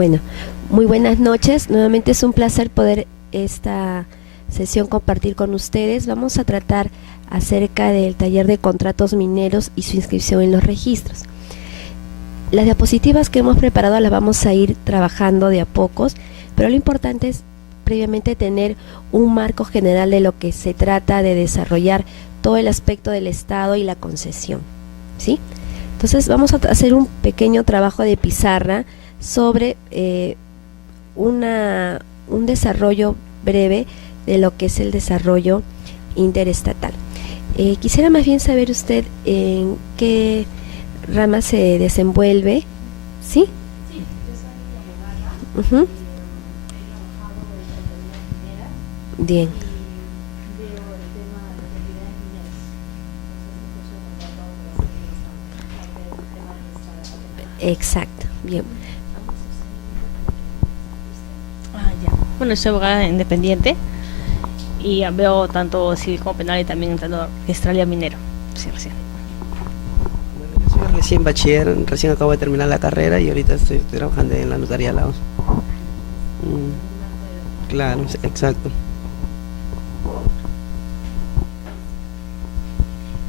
Bueno, muy buenas noches. Nuevamente es un placer poder esta sesión compartir con ustedes. Vamos a tratar acerca del taller de contratos mineros y su inscripción en los registros. Las diapositivas que hemos preparado las vamos a ir trabajando de a pocos, pero lo importante es previamente tener un marco general de lo que se trata de desarrollar todo el aspecto del Estado y la concesión, ¿sí? Entonces vamos a hacer un pequeño trabajo de pizarra sobre un desarrollo breve de lo que es el desarrollo interestatal. Quisiera más bien saber usted en qué rama se desenvuelve, ¿sí? Sí, yo soy abogada. He trabajado en Bien. y veo el tema de las actividades mineras. Entonces, el tema de nuestra. Exacto, bien. Ya. Bueno, soy abogada independiente y veo tanto civil como penal y también tanto registral y minero. Sí, recién. Bueno, yo soy recién bachiller, recién acabo de terminar la carrera y ahorita estoy trabajando en la notaría Laos. Claro, exacto.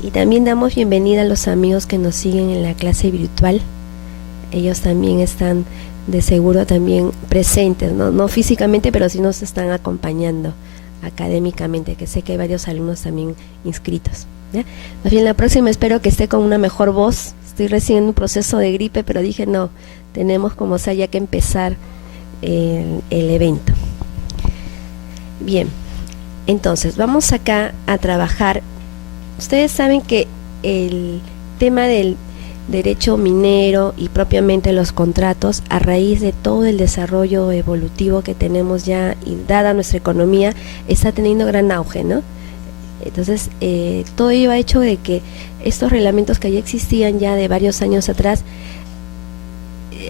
Y también damos bienvenida a los amigos que nos siguen en la clase virtual. Ellos también están de seguro también presentes, no físicamente, pero sí nos están acompañando académicamente, que sé que hay varios alumnos también inscritos, ¿ya? Más bien la próxima espero que esté con una mejor voz. Estoy recién en un proceso de gripe, pero dije no, tenemos como sea ya que empezar el evento. Bien, entonces vamos acá a trabajar. Ustedes saben que el tema del derecho minero y propiamente los contratos, a raíz de todo el desarrollo evolutivo que tenemos ya y dada nuestra economía, está teniendo gran auge, ¿no? Entonces, todo ello ha hecho de que estos reglamentos que ya existían ya de varios años atrás,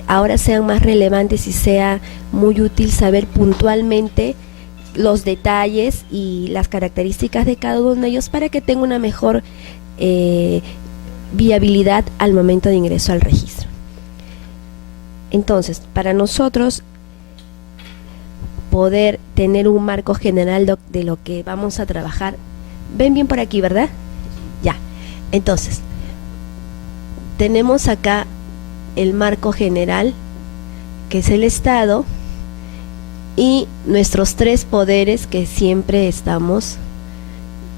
ahora sean más relevantes y sea muy útil saber puntualmente los detalles y las características de cada uno de ellos para que tenga una mejor viabilidad al momento de ingreso al registro. Entonces, para nosotros poder tener un marco general de lo que vamos a trabajar, ven bien por aquí, ¿verdad? Ya. Entonces, tenemos acá el marco general, que es el Estado, y nuestros tres poderes que siempre estamos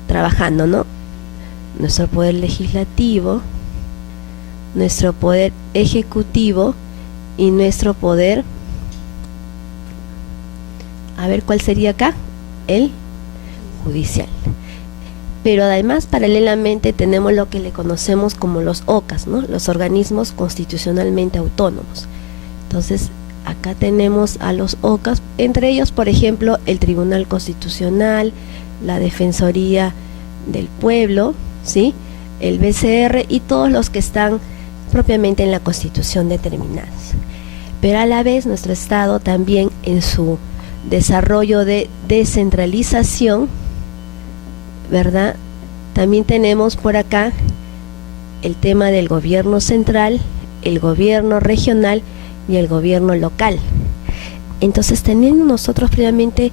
trabajando, ¿no? Nuestro poder legislativo, nuestro poder ejecutivo y nuestro poder, a ver cuál sería acá, el judicial. Pero además paralelamente tenemos lo que le conocemos como los OCAS, ¿no? Los organismos constitucionalmente autónomos. Entonces acá tenemos a los OCAS, entre ellos por ejemplo el Tribunal Constitucional, la Defensoría del Pueblo, ¿sí? El BCR y todos los que están propiamente en la Constitución determinados. Pero a la vez nuestro Estado también en su desarrollo de descentralización, ¿verdad? También tenemos por acá el tema del gobierno central, el gobierno regional y el gobierno local. Entonces, teniendo nosotros previamente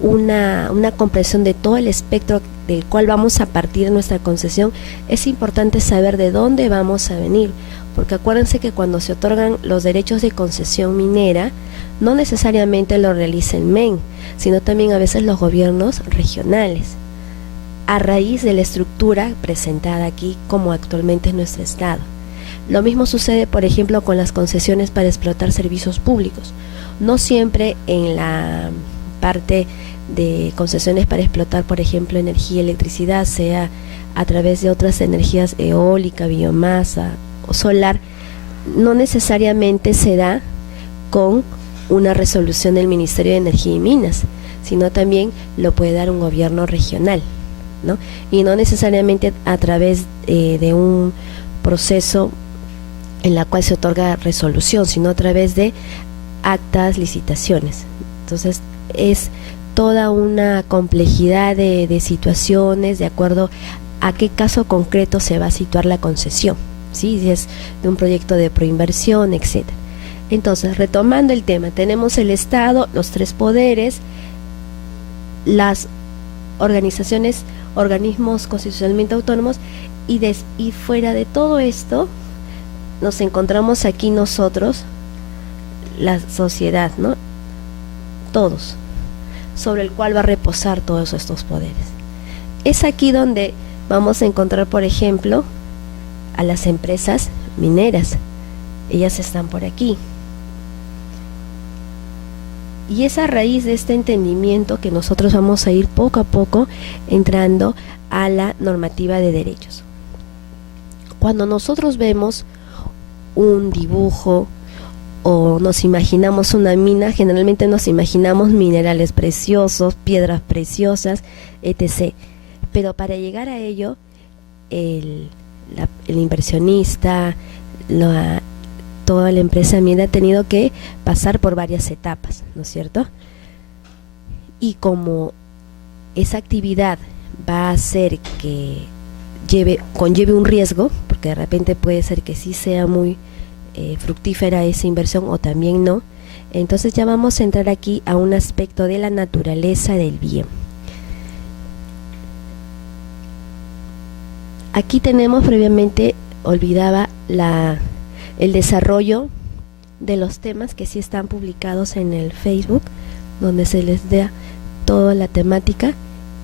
una comprensión de todo el espectro del cual vamos a partir nuestra concesión, es importante saber de dónde vamos a venir, porque acuérdense que cuando se otorgan los derechos de concesión minera, no necesariamente lo realiza el MEN, sino también a veces los gobiernos regionales, a raíz de la estructura presentada aquí como actualmente es nuestro Estado. Lo mismo sucede, por ejemplo, con las concesiones para explotar servicios públicos. No siempre en la parte de concesiones para explotar, por ejemplo, energía, electricidad, sea a través de otras energías eólica, biomasa o solar, no necesariamente se da con una resolución del Ministerio de Energía y Minas, sino también lo puede dar un gobierno regional, ¿no? Y no necesariamente a través de un proceso en la cual se otorga resolución, sino a través de actas, licitaciones. Entonces es toda una complejidad de situaciones de acuerdo a qué caso concreto se va a situar la concesión, ¿sí? Si es de un proyecto de proinversión, etcétera. Entonces, retomando el tema, tenemos el Estado, los tres poderes, las organizaciones, organismos constitucionalmente autónomos, y fuera de todo esto, nos encontramos aquí nosotros, la sociedad, ¿no? Todos, sobre el cual va a reposar todos estos poderes. Es aquí donde vamos a encontrar, por ejemplo, a las empresas mineras. Ellas están por aquí. Y es a raíz de este entendimiento que nosotros vamos a ir poco a poco entrando a la normativa de derechos. Cuando nosotros vemos un dibujo o nos imaginamos una mina, generalmente nos imaginamos minerales preciosos, piedras preciosas, etc. Pero para llegar a ello, el inversionista, toda la empresa minera ha tenido que pasar por varias etapas, ¿no es cierto? Y como esa actividad va a hacer que conlleve un riesgo, porque de repente puede ser que sí sea muy fructífera esa inversión o también no, entonces ya vamos a entrar aquí a un aspecto de la naturaleza del bien. Aquí tenemos previamente, olvidaba el desarrollo de los temas que sí están publicados en el Facebook, donde se les da toda la temática,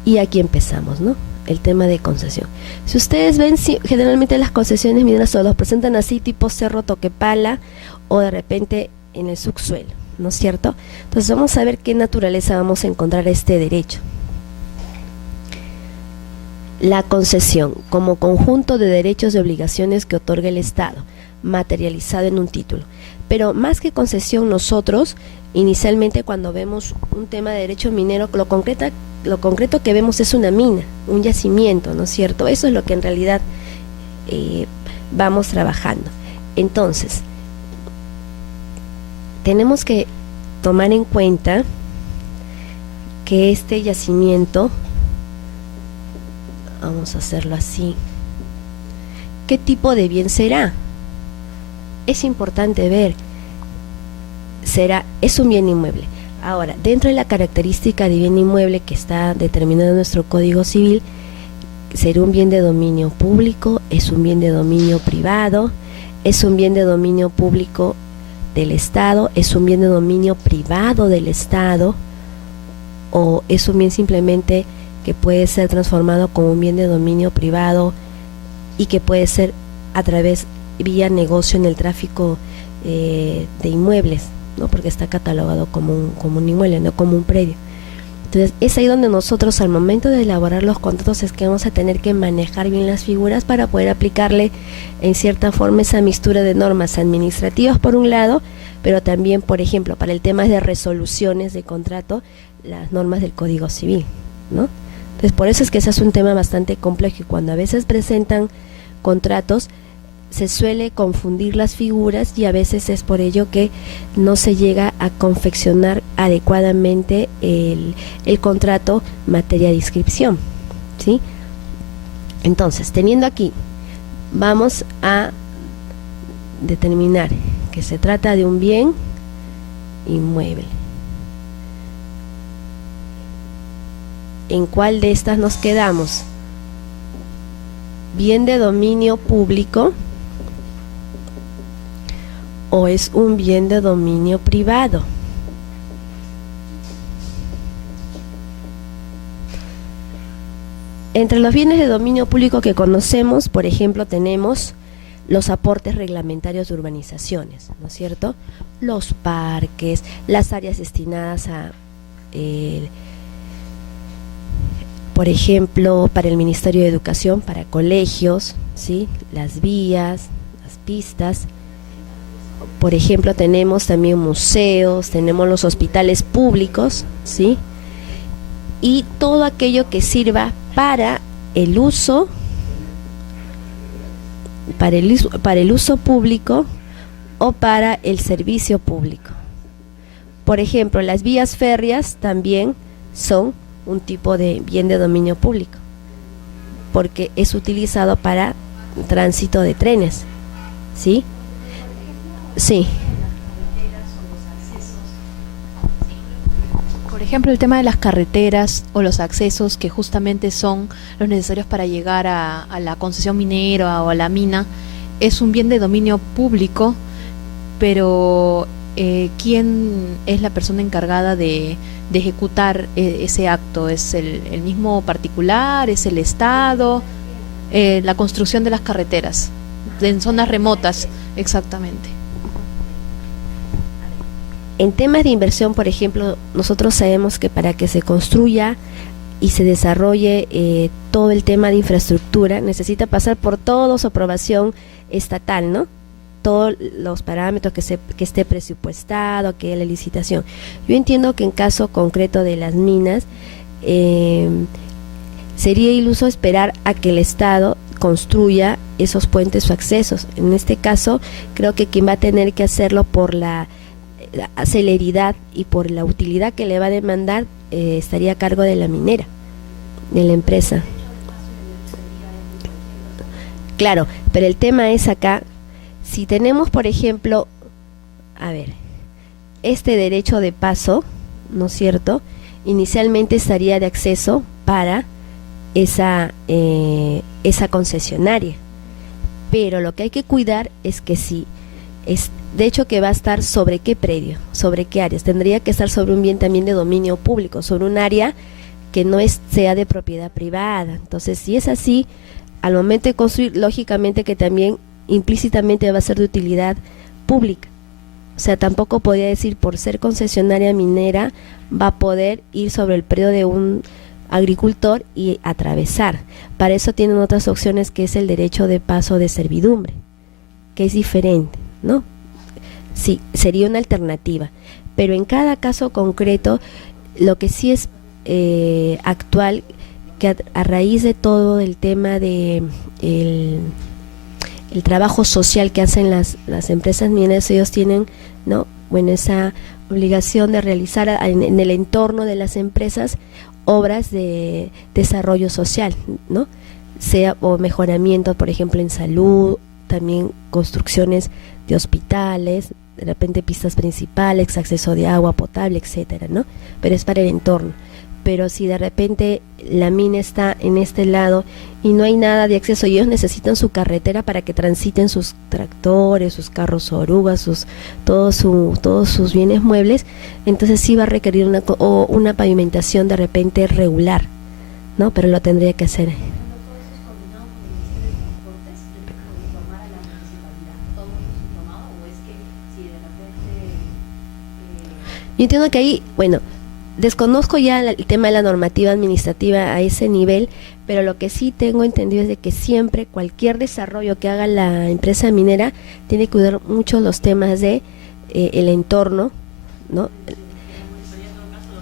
y aquí empezamos, ¿no? El tema de concesión. Si ustedes ven, generalmente las concesiones mineras solo los presentan así, tipo cerro Toquepala, o de repente en el subsuelo, ¿no es cierto? Entonces vamos a ver qué naturaleza vamos a encontrar a este derecho. La concesión, como conjunto de derechos y obligaciones que otorga el Estado, materializado en un título. Pero más que concesión, nosotros inicialmente cuando vemos un tema de derecho minero, lo concreto que vemos es una mina, un yacimiento, ¿no es cierto? Eso es lo que en realidad vamos trabajando. Entonces, tenemos que tomar en cuenta que este yacimiento, vamos a hacerlo así, ¿qué tipo de bien será? Es importante ver, es un bien inmueble. Ahora, dentro de la característica de bien inmueble que está determinada en nuestro Código Civil, será un bien de dominio público, es un bien de dominio privado, es un bien de dominio público del Estado, es un bien de dominio privado del Estado, o es un bien simplemente que puede ser transformado como un bien de dominio privado y que puede ser a través vía negocio en el tráfico de inmuebles, ¿no? Porque está catalogado como un inmueble, no como un predio. Entonces es ahí donde nosotros al momento de elaborar los contratos es que vamos a tener que manejar bien las figuras para poder aplicarle en cierta forma esa mixtura de normas administrativas por un lado, pero también, por ejemplo, para el tema de resoluciones de contrato, las normas del Código Civil, ¿no? Entonces por eso es que ese es un tema bastante complejo, y cuando a veces presentan contratos se suele confundir las figuras, y a veces es por ello que no se llega a confeccionar adecuadamente el contrato materia de inscripción, ¿sí? Entonces, teniendo aquí, vamos a determinar que se trata de un bien inmueble. ¿En cuál de estas nos quedamos? ¿Bien de dominio público o es un bien de dominio privado? Entre los bienes de dominio público que conocemos, por ejemplo, tenemos los aportes reglamentarios de urbanizaciones, ¿no es cierto? Los parques, las áreas destinadas a, por ejemplo, para el Ministerio de Educación, para colegios, ¿sí? Las vías, las pistas. Por ejemplo, tenemos también museos, tenemos los hospitales públicos, ¿sí? Y todo aquello que sirva para el uso público o para el servicio público. Por ejemplo, las vías férreas también son un tipo de bien de dominio público, porque es utilizado para tránsito de trenes, ¿sí? Sí. ejemplo, el tema de las carreteras o los accesos que justamente son los necesarios para llegar a la concesión minera o a la mina, es un bien de dominio público, pero ¿quién es la persona encargada de ejecutar ese acto? ¿Es el mismo particular? ¿Es el Estado? La construcción de las carreteras en zonas remotas, exactamente. En temas de inversión, por ejemplo, nosotros sabemos que para que se construya y se desarrolle todo el tema de infraestructura, necesita pasar por toda su aprobación estatal, ¿no? Todos los parámetros que esté presupuestado, que la licitación. Yo entiendo que en caso concreto de las minas, sería iluso esperar a que el Estado construya esos puentes o accesos. En este caso, creo que quien va a tener que hacerlo por la celeridad y por la utilidad que le va a demandar, estaría a cargo de la minera, de la empresa. Claro, pero el tema es acá, si tenemos, por ejemplo, a ver, este derecho de paso, ¿no es cierto? Inicialmente estaría de acceso para esa concesionaria, pero lo que hay que cuidar es que si es, de hecho, que va a estar sobre qué predio, sobre qué áreas, tendría que estar sobre un bien también de dominio público, sobre un área que no sea de propiedad privada. Entonces, si es así, al momento de construir, lógicamente que también implícitamente va a ser de utilidad pública. O sea, tampoco podría decir por ser concesionaria minera va a poder ir sobre el predio de un agricultor y atravesar. Para eso tienen otras opciones, que es el derecho de paso de servidumbre, que es diferente, ¿no? Sí, sería una alternativa, pero en cada caso concreto, lo que sí es actual, que a raíz de todo el tema de el trabajo social que hacen las empresas mineras, ellos tienen, ¿no?, bueno, esa obligación de realizar en el entorno de las empresas obras de desarrollo social, ¿no?, sea o mejoramiento, por ejemplo, en salud, también construcciones de hospitales, de repente pistas principales, acceso de agua potable, etcétera, ¿no? Pero es para el entorno. Pero si de repente la mina está en este lado y no hay nada de acceso, y ellos necesitan su carretera para que transiten sus tractores, sus carros orugas, todos sus bienes muebles, entonces sí va a requerir una pavimentación de repente regular, ¿no? Pero lo tendría que hacer. Yo entiendo que ahí, bueno, desconozco ya el tema de la normativa administrativa a ese nivel, pero lo que sí tengo entendido es de que siempre cualquier desarrollo que haga la empresa minera tiene que cuidar mucho los temas de el entorno, ¿no?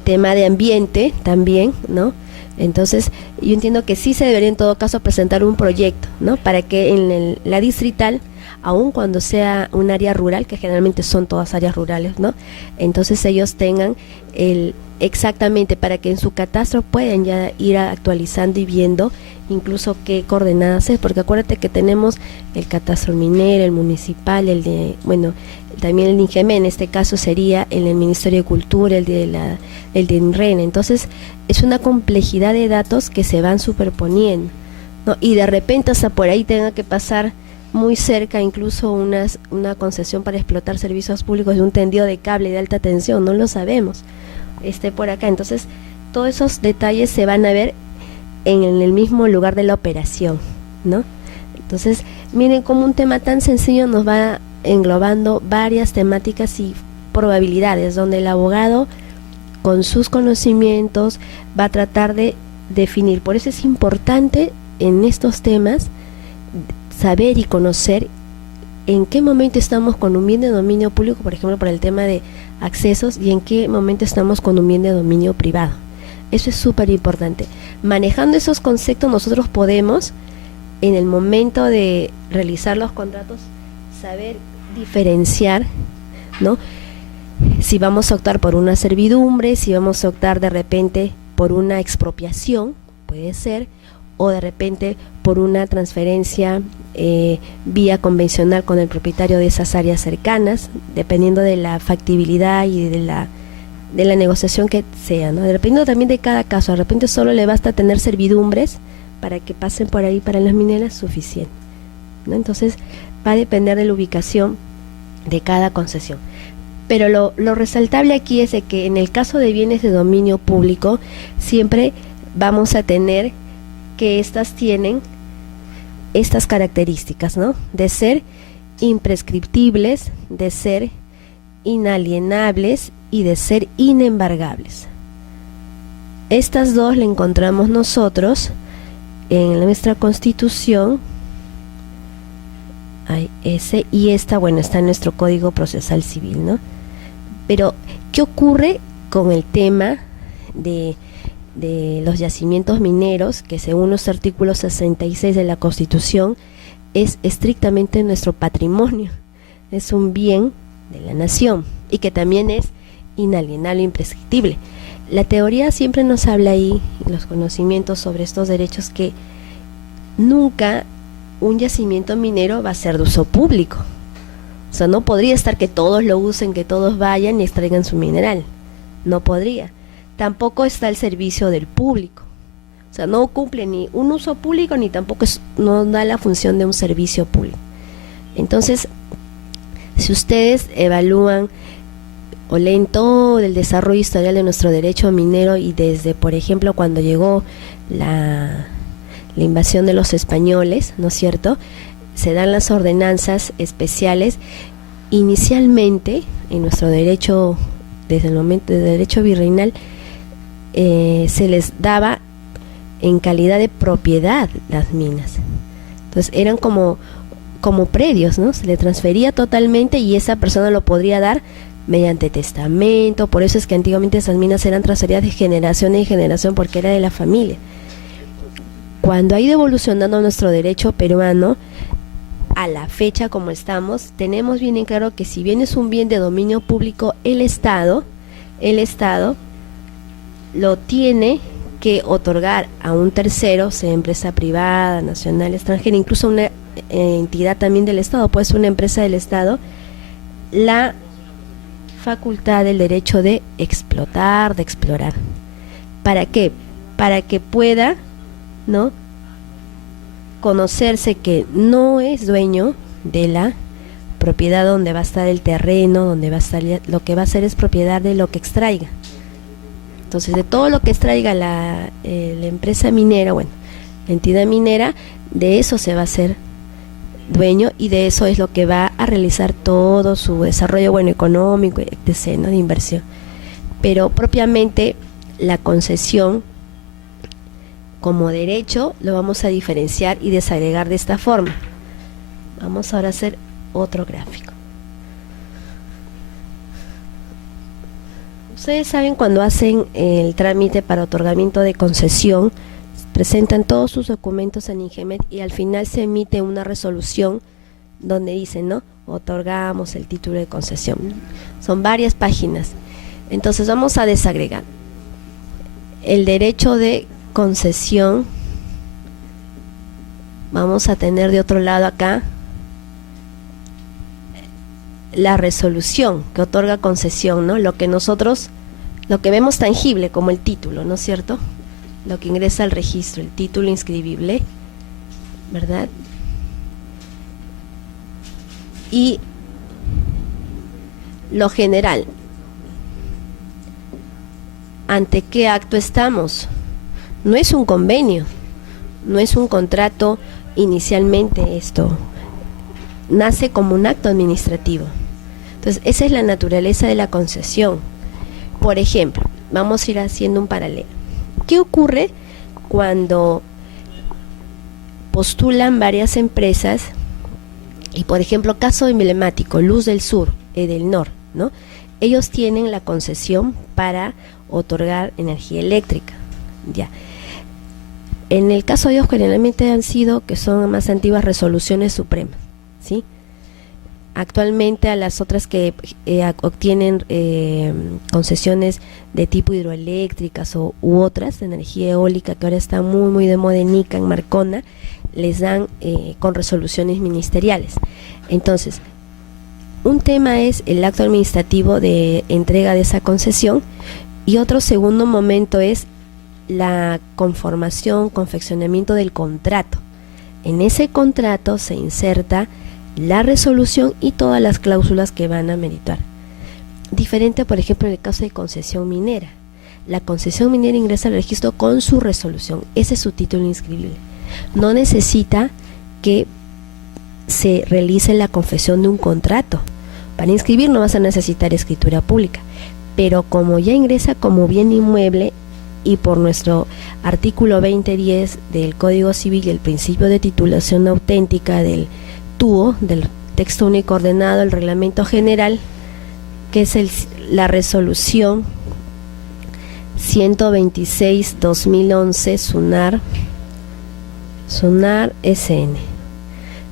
Tema de ambiente también, ¿no? Entonces, yo entiendo que sí se debería en todo caso presentar un proyecto, ¿no? Para que en la distrital, aun cuando sea un área rural, que generalmente son todas áreas rurales, ¿no?, entonces ellos tengan exactamente, para que en su catastro puedan ya ir actualizando y viendo incluso qué coordenadas es, porque acuérdate que tenemos el catastro minero, el municipal, el de, bueno, también el INGEME, en este caso sería el Ministerio de Cultura, el de INREN. Entonces es una complejidad de datos que se van superponiendo, ¿no? Y de repente hasta por ahí tenga que pasar muy cerca incluso una concesión para explotar servicios públicos de un tendido de cable de alta tensión, no lo sabemos, por acá. Entonces todos esos detalles se van a ver en el mismo lugar de la operación, ¿no? Entonces miren cómo un tema tan sencillo nos va englobando varias temáticas y probabilidades, donde el abogado con sus conocimientos va a tratar de definir. Por eso es importante en estos temas saber y conocer en qué momento estamos con un bien de dominio público, por ejemplo, para el tema de accesos, y en qué momento estamos con un bien de dominio privado. Eso es súper importante. Manejando esos conceptos, nosotros podemos, en el momento de realizar los contratos, saber diferenciar, ¿no?, si vamos a optar por una servidumbre, si vamos a optar de repente por una expropiación, puede ser, o de repente por una transferencia vía convencional con el propietario de esas áreas cercanas, dependiendo de la factibilidad y de de la negociación que sea, ¿no? Dependiendo también de cada caso, de repente solo le basta tener servidumbres para que pasen por ahí para las mineras, suficiente, ¿no? Entonces va a depender de la ubicación de cada concesión. Pero lo resaltable aquí es de que en el caso de bienes de dominio público siempre vamos a tener que estas tienen estas características, ¿no? De ser imprescriptibles, de ser inalienables y de ser inembargables. Estas dos le encontramos nosotros en nuestra Constitución. Hay ese y esta, bueno, está en nuestro Código Procesal Civil, ¿no? Pero, ¿qué ocurre con el tema de los yacimientos mineros, que según los artículos 66 de la Constitución es estrictamente nuestro patrimonio, es un bien de la nación y que también es inalienable e imprescriptible? La teoría siempre nos habla ahí, los conocimientos sobre estos derechos, que nunca un yacimiento minero va a ser de uso público. O sea, no podría estar que todos lo usen, que todos vayan y extraigan su mineral. No podría. Tampoco está el servicio del público. O sea, no cumple ni un uso público ni tampoco no da la función de un servicio público. Entonces, si ustedes evalúan o leen todo el desarrollo historial de nuestro derecho minero y desde, por ejemplo, cuando llegó la invasión de los españoles, ¿no es cierto?, se dan las ordenanzas especiales. Inicialmente, en nuestro derecho, desde el momento del derecho virreinal, se les daba en calidad de propiedad las minas. Entonces eran como predios, ¿no? Se le transfería totalmente y esa persona lo podría dar mediante testamento. Por eso es que antiguamente esas minas eran transferidas de generación en generación, porque era de la familia. Cuando ha ido evolucionando nuestro derecho peruano, a la fecha como estamos, tenemos bien en claro que si bien es un bien de dominio público, el Estado lo tiene que otorgar a un tercero, sea empresa privada, nacional, extranjera, incluso una entidad también del Estado, puede ser una empresa del Estado, la facultad del derecho de explotar, de explorar. ¿Para qué? Para que pueda, ¿no?, conocerse que no es dueño de la propiedad donde va a estar el terreno, donde va a estar, lo que va a hacer es propiedad de lo que extraiga. Entonces, de todo lo que extraiga la empresa minera, bueno, la entidad minera, de eso se va a hacer dueño y de eso es lo que va a realizar todo su desarrollo, bueno, económico, etc., ¿no?, de inversión. Pero propiamente la concesión como derecho lo vamos a diferenciar y desagregar de esta forma. Vamos ahora a hacer otro gráfico. Ustedes saben, cuando hacen el trámite para otorgamiento de concesión, presentan todos sus documentos en INGEMET y al final se emite una resolución donde dicen, ¿no?, otorgamos el título de concesión. Son varias páginas. Entonces vamos a desagregar. El derecho de concesión, vamos a tener de otro lado acá la resolución que otorga concesión, ¿no?, lo que vemos tangible como el título, ¿no es cierto?, lo que ingresa al registro, el título inscribible, ¿verdad? Y lo general, ¿ante qué acto estamos? No es un convenio, no es un contrato inicialmente, esto nace como un acto administrativo. Entonces, esa es la naturaleza de la concesión. Por ejemplo, vamos a ir haciendo un paralelo. ¿Qué ocurre cuando postulan varias empresas? Y por ejemplo, caso emblemático, Luz del Sur, Edelnor, ¿no? Ellos tienen la concesión para otorgar energía eléctrica, ya. En el caso de ellos generalmente han sido, que son más antiguas, resoluciones supremas, ¿sí? Actualmente a las otras que obtienen concesiones de tipo hidroeléctricas u otras de energía eólica, que ahora está muy muy de moda en Ica, en Marcona, les dan con resoluciones ministeriales. Entonces, un tema es el acto administrativo de entrega de esa concesión y otro segundo momento es la conformación, confeccionamiento del contrato. En ese contrato se inserta la resolución y todas las cláusulas que van a meritar. Diferente, por ejemplo, en el caso de concesión minera. La concesión minera ingresa al registro con su resolución. Ese es su título inscribible. No necesita que se realice la confección de un contrato. Para inscribir no vas a necesitar escritura pública. Pero como ya ingresa como bien inmueble y por nuestro artículo 2010 del Código Civil y el principio de titulación auténtica del TUO, del texto único ordenado, el reglamento general, que es la resolución 126-2011 SUNAR SN.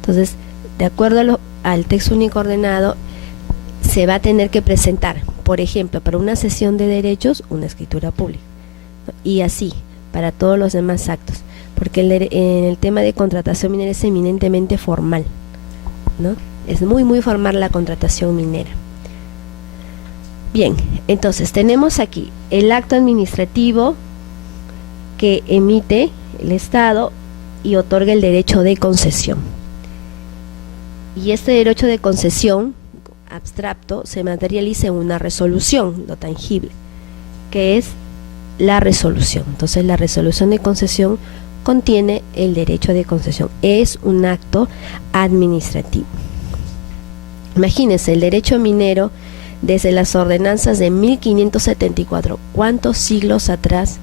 Entonces, de acuerdo al texto único ordenado, se va a tener que presentar, por ejemplo, para una cesión de derechos, una escritura pública, ¿no? Y así, para todos los demás actos, porque en el tema de contratación minera es eminentemente formal, ¿no? Es muy formal la contratación minera. Bien, entonces tenemos aquí el acto administrativo que emite el Estado y otorga el derecho de concesión. Y este derecho de concesión abstracto se materializa en una resolución, lo tangible, que es la resolución. Entonces la resolución de concesión contiene el derecho de concesión. Es un acto administrativo. Imagínense, el derecho minero desde las ordenanzas de 1574, cuántos siglos atrás,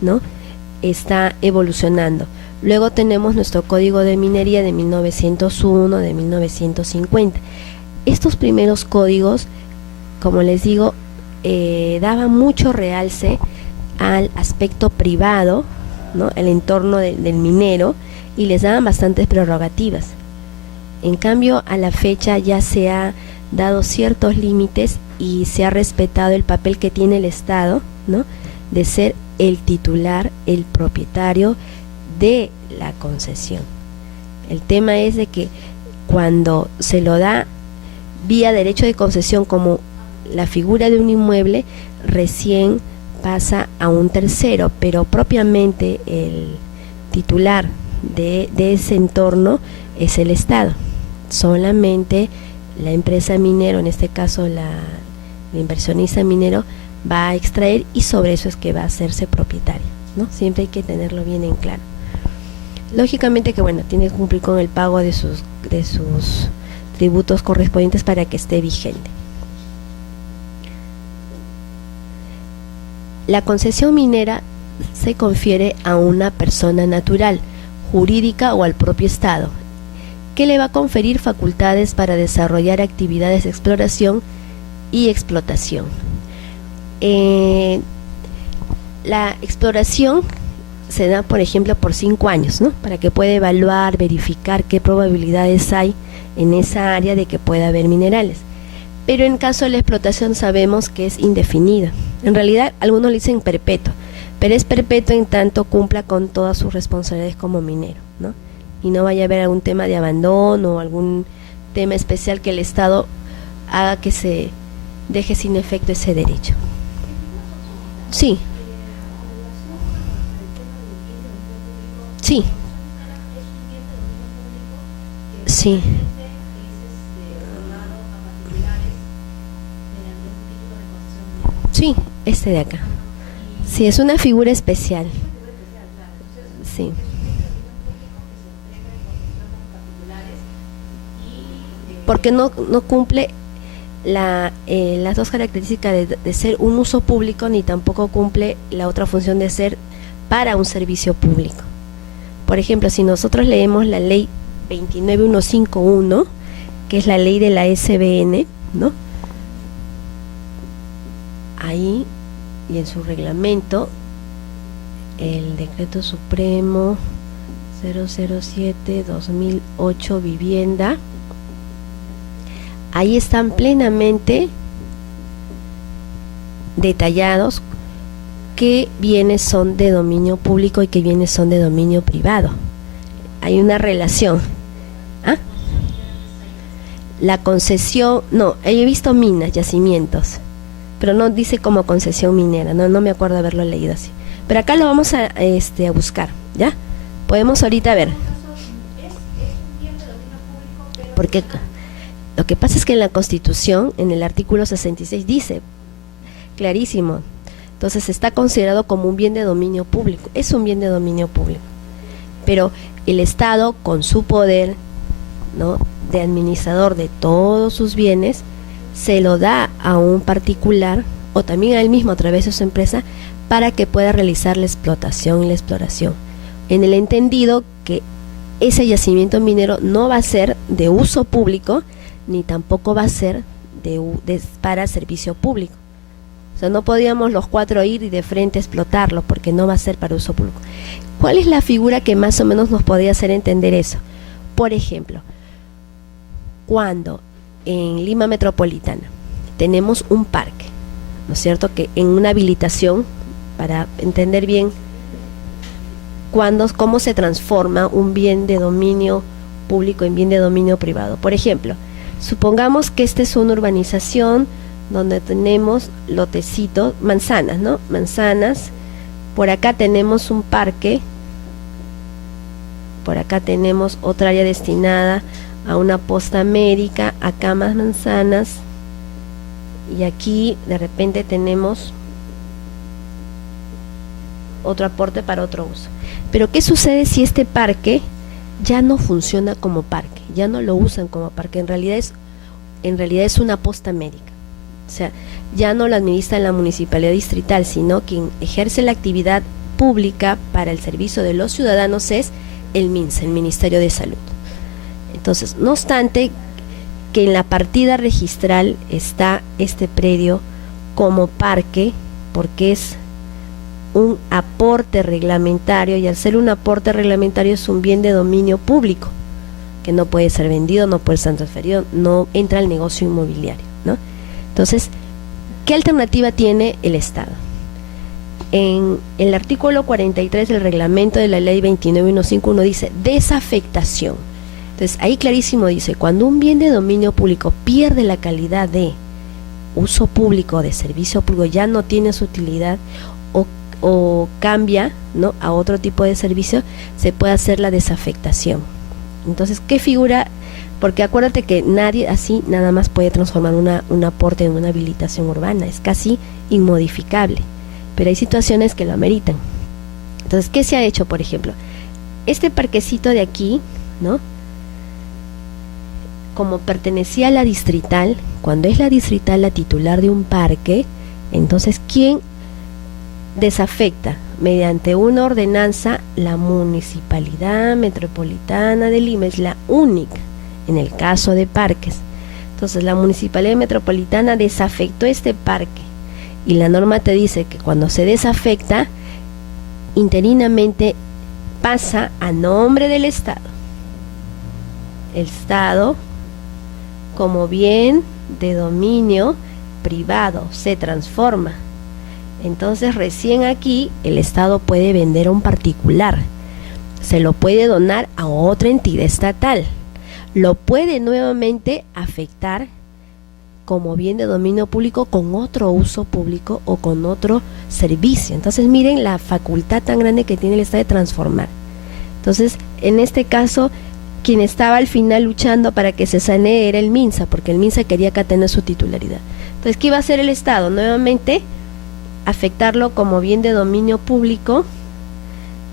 ¿no?, está evolucionando. Luego tenemos nuestro Código de Minería de 1901, de 1950. Estos primeros códigos, como les digo, daban mucho realce al aspecto privado, ¿no?, el entorno del minero, y les daban bastantes prerrogativas. En cambio, a la fecha ya se ha dado ciertos límites y se ha respetado el papel que tiene el Estado, ¿no?, de ser el titular, el propietario de la concesión. El tema es de que cuando se lo da vía derecho de concesión como la figura de un inmueble, recién pasa a un tercero, pero propiamente el titular de ese entorno es el Estado. Solamente la empresa minero, en este caso el inversionista minero, va a extraer y sobre eso es que va a hacerse propietario, ¿no? Siempre hay que tenerlo bien en claro. Lógicamente que, bueno, tiene que cumplir con el pago de sus tributos correspondientes para que esté vigente. La concesión minera se confiere a una persona natural, jurídica o al propio Estado, que le va a conferir facultades para desarrollar actividades de exploración y explotación. La exploración se da, por ejemplo, por 5 años, ¿no?, para que pueda evaluar, verificar qué probabilidades hay en esa área de que pueda haber minerales. Pero en caso de la explotación sabemos que es indefinida. En realidad, algunos le dicen perpetua, pero es perpetua en tanto cumpla con todas sus responsabilidades como minero, ¿no?, y no vaya a haber algún tema de abandono o algún tema especial que el Estado haga que se deje sin efecto ese derecho. Sí. Sí. Sí. Sí, este de acá. Sí, es una figura especial. Sí. Porque no cumple las dos características de ser un uso público, ni tampoco cumple la otra función de ser para un servicio público. Por ejemplo, si nosotros leemos la ley 29151, que es la ley de la SBN, ¿no?, ahí y en su reglamento, el decreto supremo 007-2008 vivienda, ahí están plenamente detallados qué bienes son de dominio público y qué bienes son de dominio privado. Hay una relación. ¿Ah? la concesión, no, he visto minas, yacimientos, pero no dice como concesión minera, no me acuerdo haberlo leído así. Pero acá lo vamos a buscar, ¿ya? Podemos ahorita ver. Porque lo que pasa es que en la Constitución, en el artículo 66, dice clarísimo, entonces está considerado como un bien de dominio público, es un bien de dominio público. Pero el Estado, con su poder, ¿no?, de administrador de todos sus bienes, se lo da a un particular o también a él mismo a través de su empresa para que pueda realizar la explotación y la exploración, en el entendido que ese yacimiento minero no va a ser de uso público ni tampoco va a ser para servicio público. O sea, no podíamos los 4 ir y de frente explotarlo porque no va a ser para uso público. ¿Cuál es la figura que más o menos nos podría hacer entender eso? Por ejemplo, cuando en Lima Metropolitana tenemos un parque, ¿no es cierto?, que en una habilitación, para entender bien cómo se transforma un bien de dominio público en bien de dominio privado. Por ejemplo, supongamos que esta es una urbanización donde tenemos lotecitos, manzanas, ¿no? Manzanas. Por acá tenemos un parque. Por acá tenemos otra área destinada a una posta médica, acá más manzanas. Y aquí de repente tenemos otro aporte para otro uso. Pero ¿qué sucede si este parque ya no funciona como parque? Ya no lo usan como parque, en realidad es una posta médica. O sea, ya no lo administra la municipalidad distrital, sino quien ejerce la actividad pública para el servicio de los ciudadanos es el MINSA, el Ministerio de Salud. Entonces, no obstante que en la partida registral está este predio como parque, porque es un aporte reglamentario, y al ser un aporte reglamentario es un bien de dominio público, que no puede ser vendido, no puede ser transferido, no entra al negocio inmobiliario, ¿no? Entonces, ¿qué alternativa tiene el Estado? En el artículo 43 del reglamento de la ley 29151 dice desafectación. Entonces, ahí clarísimo dice, cuando un bien de dominio público pierde la calidad de uso público, de servicio público, ya no tiene su utilidad o cambia, ¿no?, a otro tipo de servicio, se puede hacer la desafectación. Entonces, ¿qué figura? Porque acuérdate que nadie así nada más puede transformar un aporte en una habilitación urbana, es casi inmodificable, pero hay situaciones que lo ameritan. Entonces, ¿qué se ha hecho? Por ejemplo, este parquecito de aquí, ¿no?, como pertenecía a la distrital, cuando es la distrital la titular de un parque, entonces, ¿quién desafecta? Mediante una ordenanza, la Municipalidad Metropolitana de Lima es la única en el caso de parques. Entonces, la Municipalidad Metropolitana desafectó este parque y la norma te dice que cuando se desafecta, interinamente pasa a nombre del Estado. El Estado, como bien de dominio privado, se transforma. Entonces, recién aquí el Estado puede vender a un particular, se lo puede donar a otra entidad estatal, lo puede nuevamente afectar como bien de dominio público con otro uso público o con otro servicio. Entonces, miren la facultad tan grande que tiene el Estado de transformar. Entonces, en este caso, quien estaba al final luchando para que se sanee era el MINSA, porque el MINSA quería acá tener su titularidad. Entonces, ¿qué iba a hacer el Estado? Nuevamente, afectarlo como bien de dominio público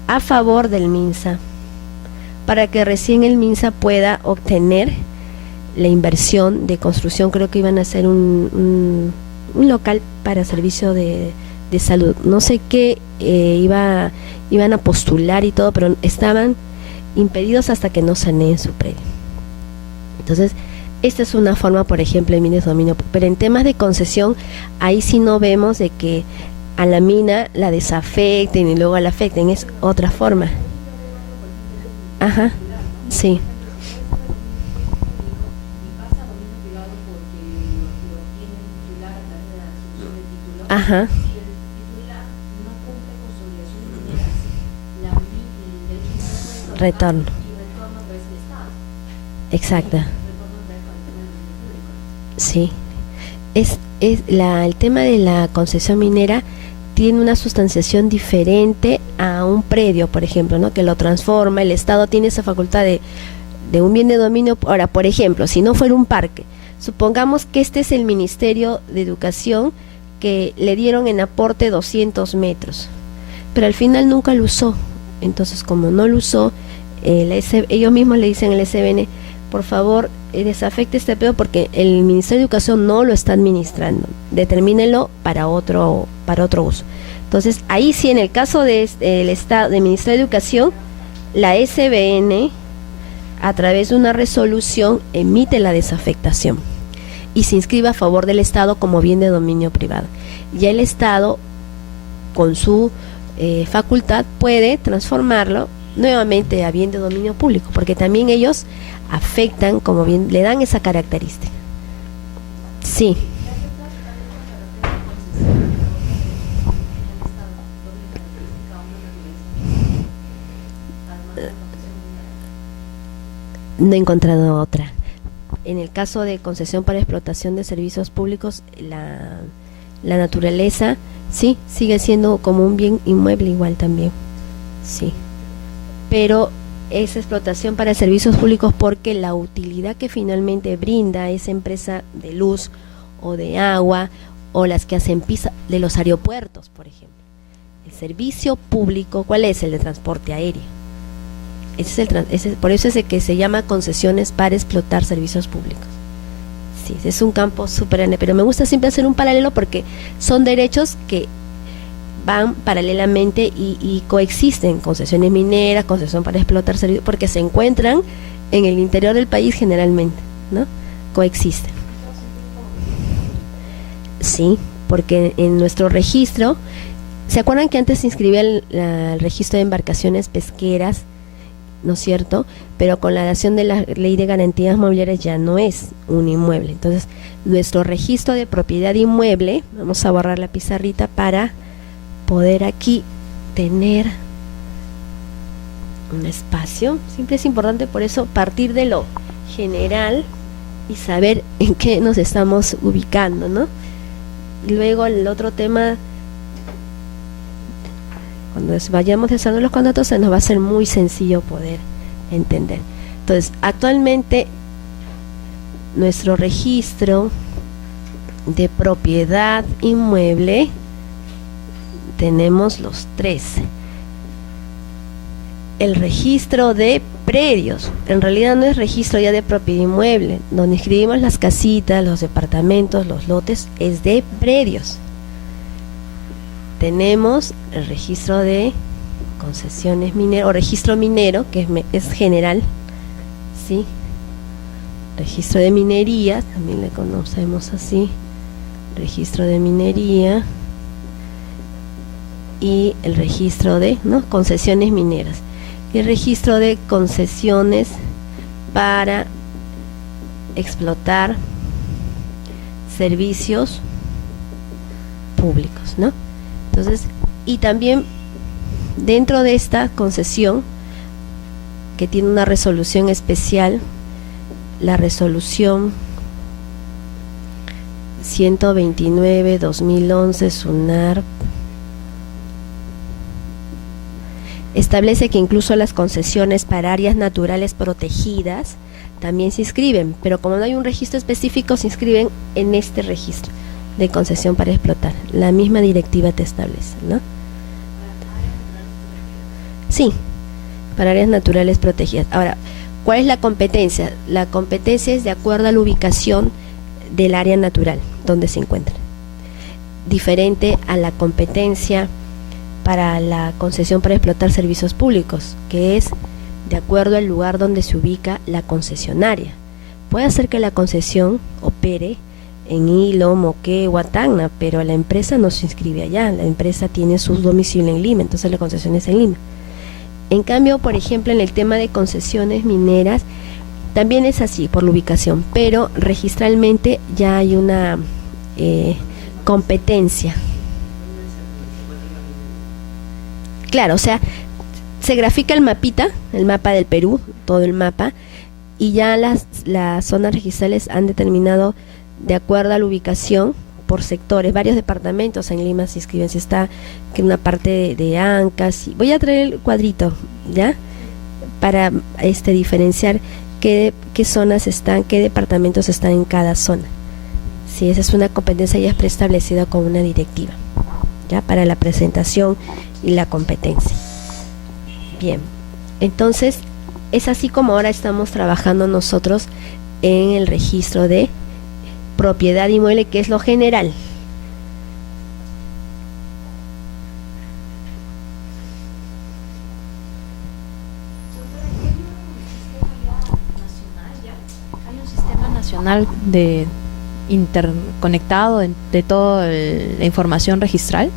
a favor del MINSA, para que recién el MINSA pueda obtener la inversión de construcción. Creo que iban a hacer un local para servicio de salud, no sé qué iban a postular y todo, pero estaban impedidos hasta que no saneen su predio. Entonces, esta es una forma, por ejemplo, de bienes de dominio, pero en temas de concesión, ahí sí no vemos de que a la mina la desafecten y luego la afecten, es otra forma. Ajá, sí. Ajá. Retorno. Exacto. Sí. El tema de la concesión minera tiene una sustanciación diferente a un predio, por ejemplo, ¿no? Que lo transforma, el Estado tiene esa facultad de un bien de dominio. Ahora, por ejemplo, si no fuera un parque, supongamos que este es el Ministerio de Educación que le dieron en aporte 200 metros, pero al final nunca lo usó. Entonces, como no lo usó, ellos mismos le dicen al SBN, por favor, desafecte este pedo porque el Ministerio de Educación no lo está administrando, determínelo para otro uso. Entonces, ahí sí, en el caso del Estado, del Ministerio de Educación, la SBN, a través de una resolución, emite la desafectación y se inscribe a favor del Estado como bien de dominio privado. Ya el Estado, con su facultad, puede transformarlo nuevamente a bien de dominio público, porque también ellos afectan como bien, le dan esa característica. Sí. No he encontrado otra. En el caso de concesión para explotación de servicios públicos, la naturaleza, sí, sigue siendo como un bien inmueble igual también. Sí. Pero es explotación para servicios públicos porque la utilidad que finalmente brinda esa empresa de luz o de agua o las que hacen pisa de los aeropuertos, por ejemplo. El servicio público, ¿cuál es? El de transporte aéreo. Por eso es el que se llama concesiones para explotar servicios públicos. Sí, es un campo súper grande, pero me gusta siempre hacer un paralelo porque son derechos que van paralelamente y coexisten, concesiones mineras, concesión para explotar servicios, porque se encuentran en el interior del país generalmente, ¿no? Coexisten. Sí, porque en nuestro registro, ¿se acuerdan que antes se inscribía el registro de embarcaciones pesqueras, ¿no es cierto? Pero con la dación de la ley de garantías mobiliarias ya no es un inmueble. Entonces, nuestro registro de propiedad inmueble, vamos a borrar la pizarrita para poder aquí tener un espacio. Siempre es importante por eso partir de lo general y saber en qué nos estamos ubicando, ¿no? Y luego el otro tema, cuando vayamos desarrollando los contratos, se nos va a ser muy sencillo poder entender. Entonces, actualmente nuestro registro de propiedad inmueble tenemos los tres. El registro de predios, en realidad no es registro ya de propiedad inmueble, donde escribimos las casitas, los departamentos, los lotes, es de predios. Tenemos el registro de concesiones mineras o registro minero, que es general, ¿sí? Registro de minería, también le conocemos así, registro de minería, y el registro de, ¿no?, concesiones mineras, y el registro de concesiones para explotar servicios públicos, ¿no? Entonces, y también dentro de esta concesión, que tiene una resolución especial, la resolución 129/2011 SUNARP, establece que incluso las concesiones para áreas naturales protegidas también se inscriben, pero como no hay un registro específico, se inscriben en este registro de concesión para explotar. La misma directiva te establece, ¿no? Sí, para áreas naturales protegidas. Ahora, ¿cuál es la competencia? La competencia es de acuerdo a la ubicación del área natural donde se encuentra, diferente a la competencia para la concesión para explotar servicios públicos, que es de acuerdo al lugar donde se ubica la concesionaria. Puede ser que la concesión opere en Hilo, Moquegua, Tacna, pero la empresa no se inscribe allá, la empresa tiene su domicilio en Lima, entonces la concesión es en Lima. En cambio, por ejemplo, en el tema de concesiones mineras, también es así por la ubicación, pero registralmente ya hay una competencia. Claro, o sea, se grafica el mapita, el mapa del Perú, todo el mapa, y ya las zonas registrales han determinado de acuerdo a la ubicación por sectores. Varios departamentos en Lima se inscriben, si está que una parte de Ancash. Voy a traer el cuadrito, ¿ya? Para diferenciar qué zonas están, qué departamentos están en cada zona. Si esa es una competencia ya preestablecida con una directiva, ¿ya? Para la presentación y la competencia. Bien, entonces es así como ahora estamos trabajando nosotros en el registro de propiedad inmueble, que es lo general. Hay un sistema nacional de interconectado de toda la información registral.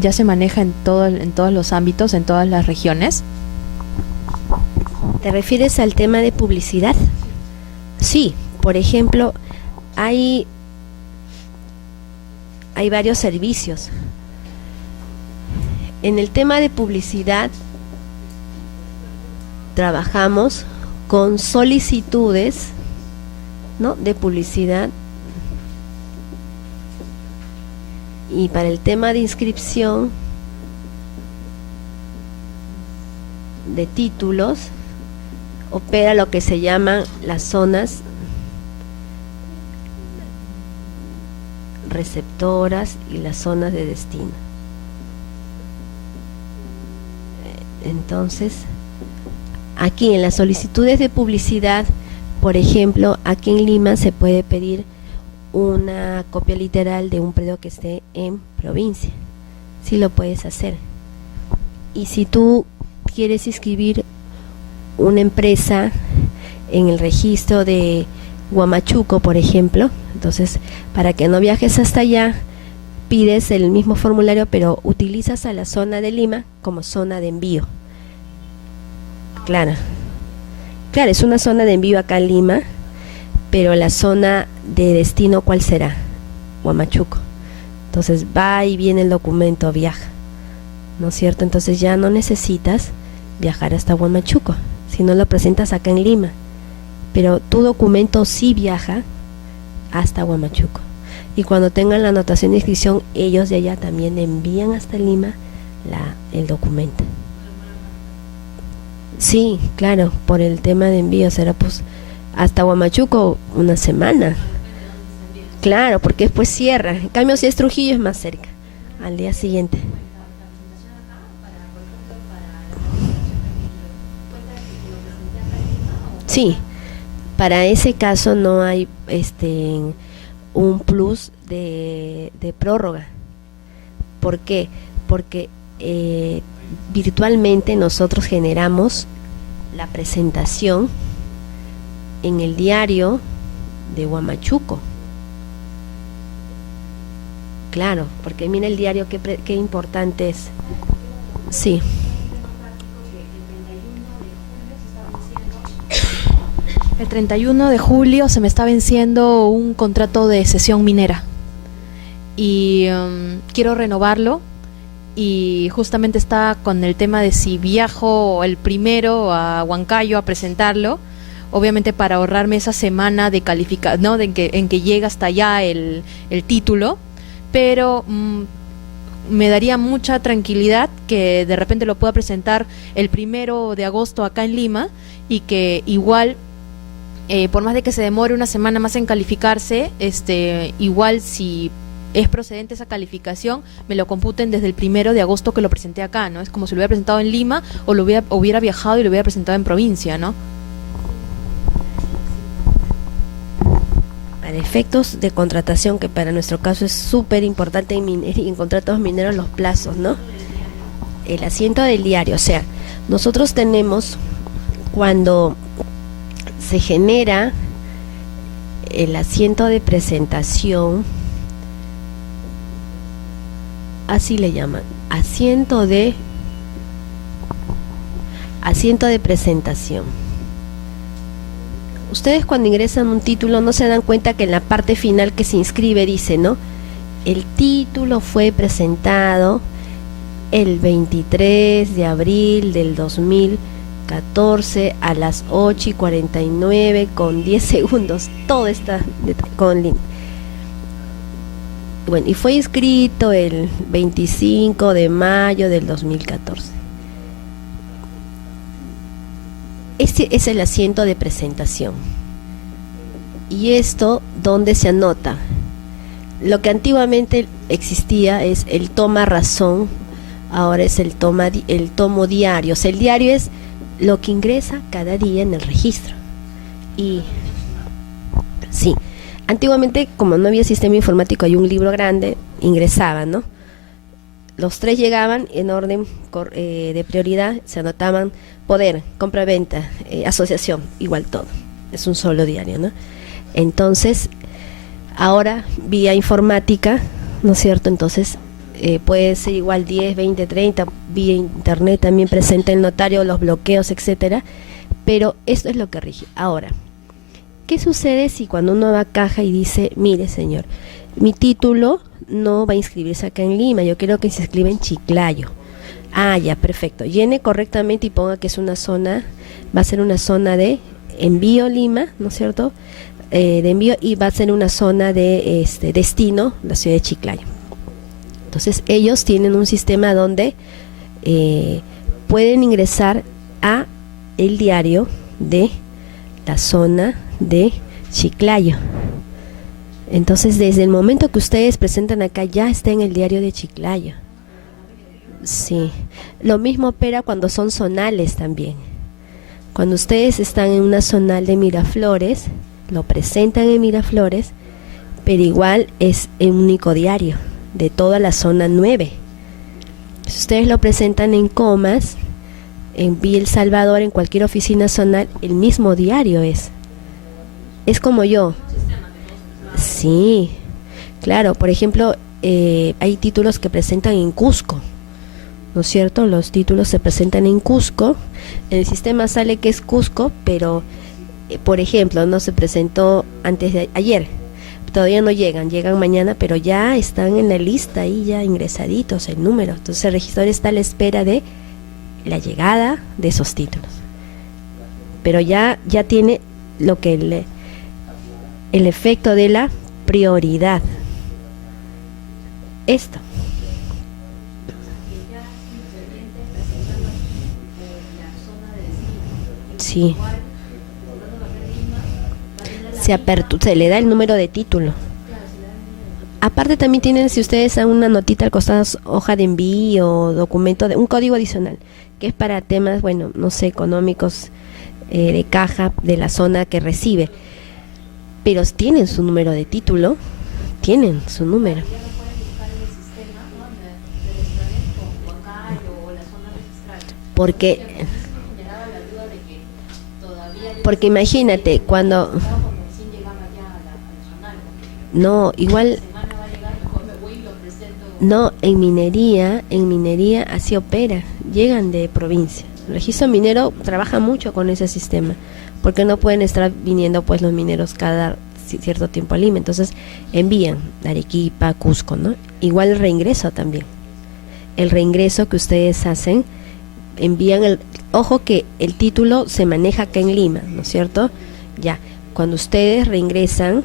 Ya se maneja en todos los ámbitos, en todas las regiones. ¿Te refieres al tema de publicidad? Sí, por ejemplo, hay varios servicios. En el tema de publicidad trabajamos con solicitudes, ¿no?, de publicidad, y para el tema de inscripción de títulos opera lo que se llaman las zonas receptoras y las zonas de destino. Entonces, aquí en las solicitudes de publicidad, por ejemplo, aquí en Lima se puede pedir una copia literal de un predio que esté en provincia. Sí lo puedes hacer. Y si tú quieres inscribir una empresa en el registro de Huamachuco, por ejemplo, entonces para que no viajes hasta allá, pides el mismo formulario, pero utilizas a la zona de Lima como zona de envío. Claro, es una zona de envío acá en Lima, pero la zona de destino, ¿cuál será? Huamachuco. Entonces va y viene el documento, viaja, ¿no es cierto? Entonces ya no necesitas viajar hasta Huamachuco, si no lo presentas acá en Lima, pero tu documento sí viaja hasta Huamachuco, y cuando tengan la anotación de inscripción, ellos de allá también envían hasta Lima el documento. Sí, claro, por el tema de envío será pues hasta Huamachuco una semana. Claro, porque después cierra. En cambio, si es Trujillo, es más cerca, al día siguiente. Sí, para ese caso no hay un plus de prórroga. ¿Por qué? Porque virtualmente nosotros generamos la presentación en el diario de Huamachuco. Claro, porque mira el diario qué importante es. Sí. El 31 de julio se me está venciendo un contrato de cesión minera y quiero renovarlo, y justamente está con el tema de si viajo el primero a Huancayo a presentarlo, obviamente para ahorrarme esa semana de calificación, ¿no?, en que llega hasta allá el título, pero me daría mucha tranquilidad que de repente lo pueda presentar el 1 de agosto acá en Lima, y que igual por más de que se demore una semana más en calificarse, igual si es procedente esa calificación, me lo computen desde el 1 de agosto que lo presenté acá, ¿no? Es como si lo hubiera presentado en Lima o lo hubiera viajado y lo hubiera presentado en provincia, ¿no? Para efectos de contratación, que para nuestro caso es súper importante en contratos mineros, los plazos, ¿no? El asiento del diario, o sea, nosotros tenemos, cuando se genera el asiento de presentación, así le llaman, asiento de presentación. Ustedes cuando ingresan un título no se dan cuenta que en la parte final que se inscribe dice, ¿no?, el título fue presentado el 23 de abril del 2014 2014 a las 8:49 con 10 segundos. Todo está con link. Bueno, y fue inscrito el 25 de mayo del 2014. Este es el asiento de presentación. Y esto, ¿dónde se anota? Lo que antiguamente existía es el toma razón, ahora es el tomo diario. O sea, el diario es lo que ingresa cada día en el registro. Y sí, antiguamente, como no había sistema informático, hay un libro grande, ingresaban, ¿no? Los 3 llegaban en orden de prioridad, se anotaban poder, compra-venta, asociación, igual todo. Es un solo diario, ¿no? Entonces, ahora vía informática, ¿no es cierto? Entonces, puede ser igual 10, 20, 30, vía internet también presenta el notario, los bloqueos, etcétera. Pero esto es lo que rige. Ahora, ¿qué sucede si cuando uno va a caja y dice, mire señor, mi título no va a inscribirse acá en Lima, yo quiero que se inscriba en Chiclayo? Ah, ya, perfecto. Llene correctamente y ponga que es una zona, va a ser una zona de envío Lima, ¿no es cierto? De envío, y va a ser una zona de destino, la ciudad de Chiclayo. Entonces ellos tienen un sistema donde pueden ingresar a el diario de la zona de Chiclayo. Entonces, desde el momento que ustedes presentan acá, ya está en el diario de Chiclayo. Sí. Lo mismo opera cuando son zonales también. Cuando ustedes están en una zonal de Miraflores, lo presentan en Miraflores, pero igual es un único diario de toda la zona 9. Si ustedes lo presentan en Comas, en Villa El Salvador, en cualquier oficina zonal, el mismo diario es. Es como yo. Sí, claro. Por ejemplo, hay títulos que presentan en Cusco, ¿no es cierto? Los títulos se presentan en Cusco. En el sistema sale que es Cusco, pero, por ejemplo, no se presentó antes de ayer. Todavía no llegan mañana, pero ya están en la lista ahí, ya ingresaditos el número. Entonces el registrador está a la espera de la llegada de esos títulos. Pero ya tiene lo que el efecto de la prioridad. Esto. Sí. Se le da el número de título. Aparte también tienen, si ustedes dan una notita al costado, hoja de envío, documento, un código adicional, que es para temas, bueno, no sé, económicos, de caja, de la zona que recibe. Pero tienen su número de título, tienen su número. Porque imagínate, cuando... No, igual... No, en minería así opera, llegan de provincia. El registro minero trabaja mucho con ese sistema, porque no pueden estar viniendo pues los mineros cada cierto tiempo a Lima, entonces envían Arequipa, Cusco, ¿no? Igual el reingreso también. El reingreso que ustedes hacen, envían ojo que el título se maneja acá en Lima, ¿no es cierto? Ya, cuando ustedes reingresan,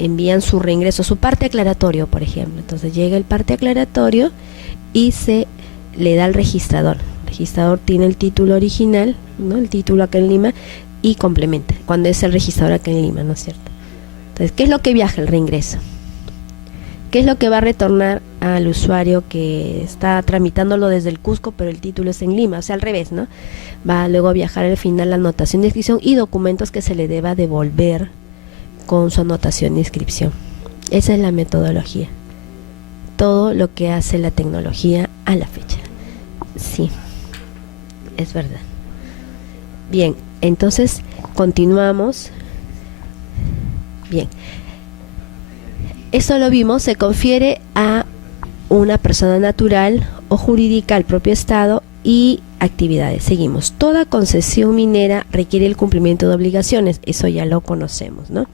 envían su reingreso, su parte aclaratorio, por ejemplo. Entonces llega el parte aclaratorio y se le da al registrador. El registrador tiene el título original, ¿no? El título acá en Lima, y complementa, cuando es el registrador acá en Lima, ¿no es cierto? Entonces, ¿qué es lo que viaja el reingreso? ¿Qué es lo que va a retornar al usuario que está tramitándolo desde el Cusco, pero el título es en Lima? O sea, al revés, ¿no? Va luego a viajar al final la anotación de inscripción y documentos que se le deba devolver con su anotación de inscripción. Esa es la metodología. Todo lo que hace la tecnología a la fecha. Sí, es verdad. Bien, entonces continuamos. Bien. Esto lo vimos, se confiere a una persona natural o jurídica al propio Estado y actividades. Seguimos. Toda concesión minera requiere el cumplimiento de obligaciones. Eso ya lo conocemos, ¿no?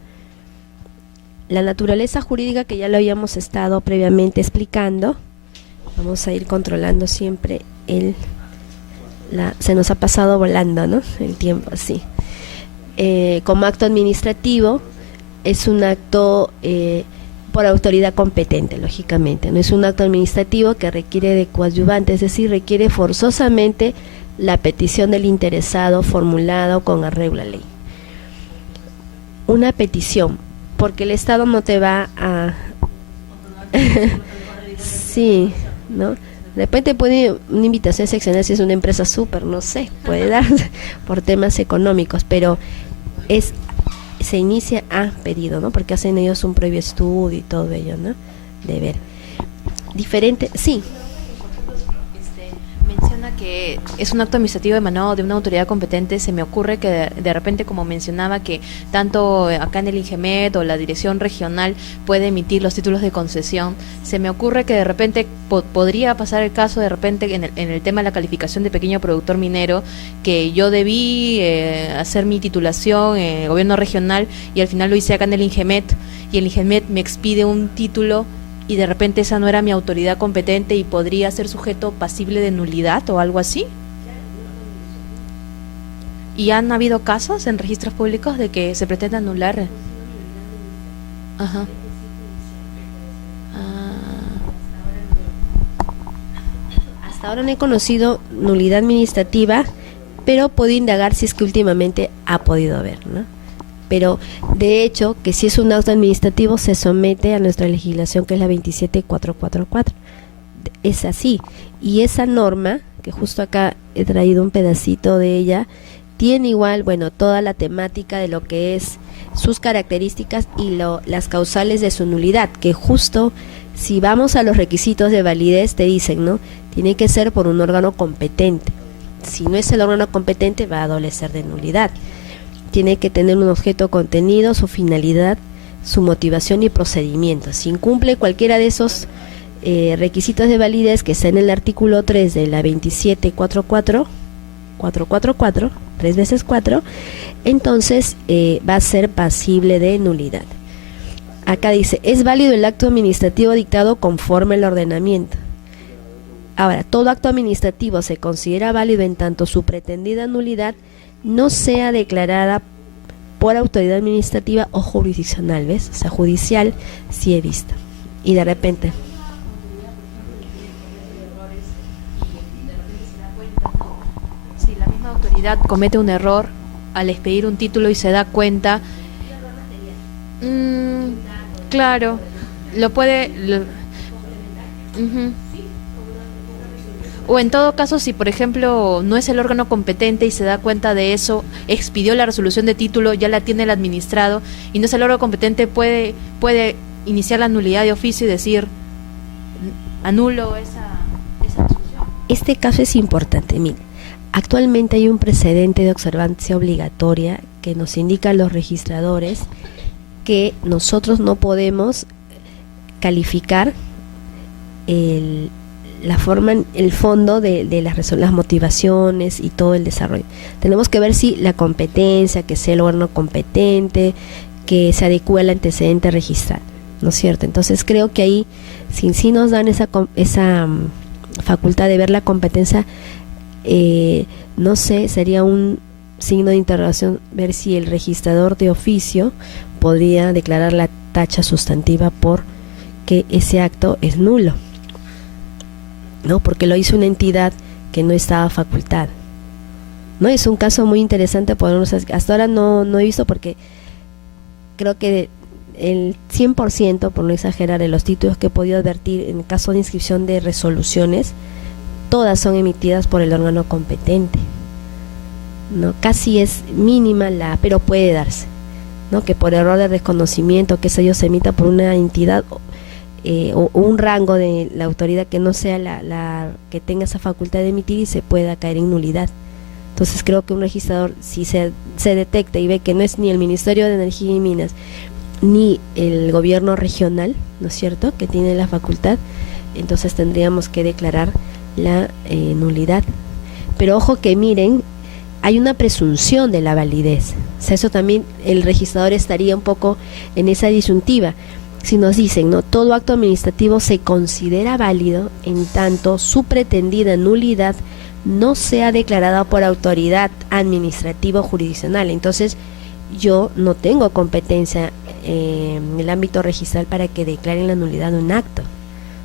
La naturaleza jurídica, que ya lo habíamos estado previamente explicando. Vamos a ir controlando siempre se nos ha pasado volando, ¿no? El tiempo así. Como acto administrativo, es un acto por autoridad competente, lógicamente. No es un acto administrativo que requiere de coadyuvante, es decir, requiere forzosamente la petición del interesado formulado con arreglo a ley. Una petición, porque el Estado no te va a... sí, ¿no? De repente puede una invitación seccional si es una empresa súper, no sé, puede darse por temas económicos, pero se inicia a pedido, ¿no? Porque hacen ellos un previo estudio y todo ello, ¿no? De ver. Diferente, sí. Menciona que es un acto administrativo emanado de una autoridad competente. Se me ocurre que de repente, como mencionaba, que tanto acá en el INGEMET o la dirección regional puede emitir los títulos de concesión, se me ocurre que de repente podría pasar el caso de repente en el tema de la calificación de pequeño productor minero, que yo debí hacer mi titulación en el gobierno regional y al final lo hice acá en el INGEMET, y el INGEMET me expide un título y de repente esa no era mi autoridad competente y podría ser sujeto pasible de nulidad o algo así. ¿Y han habido casos en registros públicos de que se pretende anular? Ajá. Hasta ahora no he conocido nulidad administrativa, pero puedo indagar si es que últimamente ha podido haber, ¿no? Pero de hecho que si es un acto administrativo se somete a nuestra legislación, que es la 27444. Es así, y esa norma, que justo acá he traído un pedacito de ella, tiene igual, bueno, toda la temática de lo que es sus características y las causales de su nulidad, que justo si vamos a los requisitos de validez te dicen, ¿no? Tiene que ser por un órgano competente. Si no es el órgano competente va a adolecer de nulidad. Tiene que tener un objeto contenido, su finalidad, su motivación y procedimiento. Si incumple cualquiera de esos requisitos de validez que está en el artículo 3 de la 27444, 3 veces 4, entonces va a ser pasible de nulidad. Acá dice, es válido el acto administrativo dictado conforme al ordenamiento. Ahora, todo acto administrativo se considera válido en tanto su pretendida nulidad no sea declarada por autoridad administrativa o jurisdiccional, ¿ves? O sea, judicial sí he visto. Y de repente... Si la misma autoridad comete un error al expedir un título y se da cuenta, claro, lo puede... O en todo caso, si por ejemplo no es el órgano competente y se da cuenta de eso, expidió la resolución de título, ya la tiene el administrado, y no es el órgano competente, puede iniciar la nulidad de oficio y decir, anulo esa resolución. Este caso es importante. Mira, actualmente hay un precedente de observancia obligatoria que nos indica a los registradores que nosotros no podemos calificar la forma, el fondo de las motivaciones y todo el desarrollo. Tenemos que ver si la competencia, que sea el órgano competente, que se adecue al antecedente registral, ¿no es cierto? Entonces creo que ahí, si nos dan esa facultad de ver la competencia, no sé, sería un signo de interrogación ver si el registrador de oficio podría declarar la tacha sustantiva por que ese acto es nulo, ¿no? Porque lo hizo una entidad que no estaba facultada, ¿no? Es un caso muy interesante, hasta ahora no he visto, porque creo que el 100%, por no exagerar, de los títulos que he podido advertir en caso de inscripción de resoluciones, todas son emitidas por el órgano competente, ¿no? Casi es mínima pero puede darse, ¿no? Que por error de desconocimiento, que se emita por una entidad o un rango de la autoridad que no sea la que tenga esa facultad de emitir, y se pueda caer en nulidad. Entonces creo que un registrador, si se detecta y ve que no es ni el Ministerio de Energía y Minas ni el gobierno regional, ¿no es cierto?, que tiene la facultad, entonces tendríamos que declarar la nulidad. Pero ojo que miren, hay una presunción de la validez. O sea, eso también el registrador estaría un poco en esa disyuntiva. Si nos dicen, ¿no?, todo acto administrativo se considera válido en tanto su pretendida nulidad no sea declarada por autoridad administrativa o jurisdiccional. Entonces, yo no tengo competencia en el ámbito registral para que declaren la nulidad de un acto.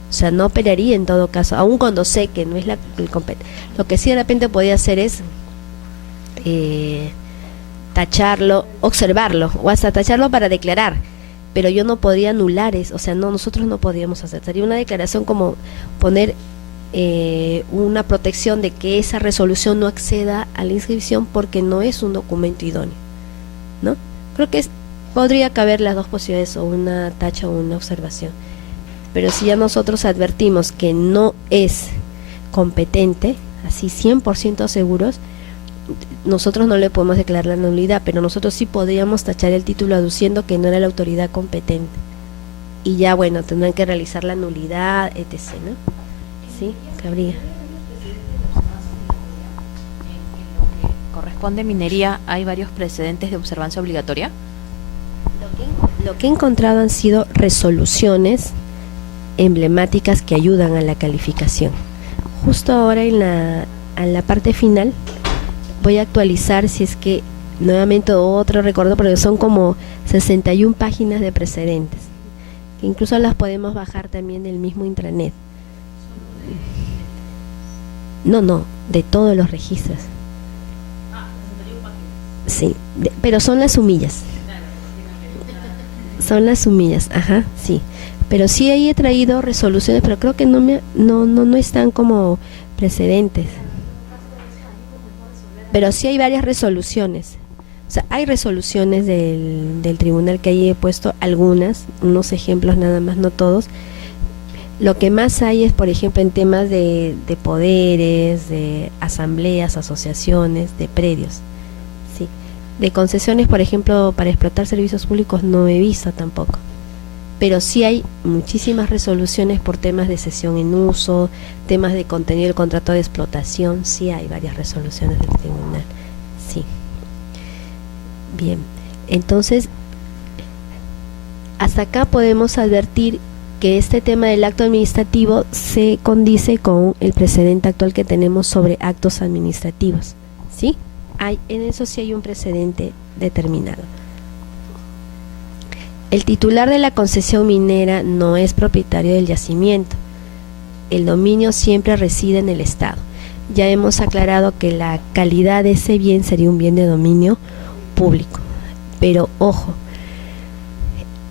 O sea, no operaría en todo caso, aun cuando sé que no es el competente. Lo que sí de repente podía hacer es tacharlo, observarlo, o hasta tacharlo para declarar, pero yo no podría anular eso, o sea, no, nosotros no podíamos hacer. Sería una declaración como poner una protección de que esa resolución no acceda a la inscripción porque no es un documento idóneo, ¿no? Creo que podría caber las dos posibilidades, o una tacha o una observación. Pero si ya nosotros advertimos que no es competente, así 100% seguros, nosotros no le podemos declarar la nulidad, pero nosotros sí podríamos tachar el título aduciendo que no era la autoridad competente. Y ya, bueno, tendrán que realizar la nulidad, etc., ¿no? Sí, cabría. Corresponde minería, hay varios precedentes de observancia obligatoria. Lo que he encontrado han sido resoluciones emblemáticas que ayudan a la calificación. Justo ahora en la parte final voy a actualizar, si es que nuevamente otro recuerdo, porque son como 61 páginas de precedentes, que incluso las podemos bajar también del mismo intranet. No, de todos los registros. Sí, pero son las humillas. Son las humillas, ajá, sí. Pero sí ahí he traído resoluciones, pero creo que no están como precedentes. Pero sí hay varias resoluciones. O sea, hay resoluciones del tribunal que ahí he puesto algunas, unos ejemplos nada más, no todos. Lo que más hay es, por ejemplo, en temas de poderes, de asambleas, asociaciones, de predios. Sí. De concesiones, por ejemplo, para explotar servicios públicos no he visto tampoco. Pero sí hay muchísimas resoluciones por temas de cesión en uso, temas de contenido del contrato de explotación, sí hay varias resoluciones del tribunal, sí. Bien, entonces, hasta acá podemos advertir que este tema del acto administrativo se condice con el precedente actual que tenemos sobre actos administrativos, ¿sí? En eso sí hay un precedente determinado. El titular de la concesión minera no es propietario del yacimiento. El dominio siempre reside en el Estado. Ya hemos aclarado que la calidad de ese bien sería un bien de dominio público. Pero ojo,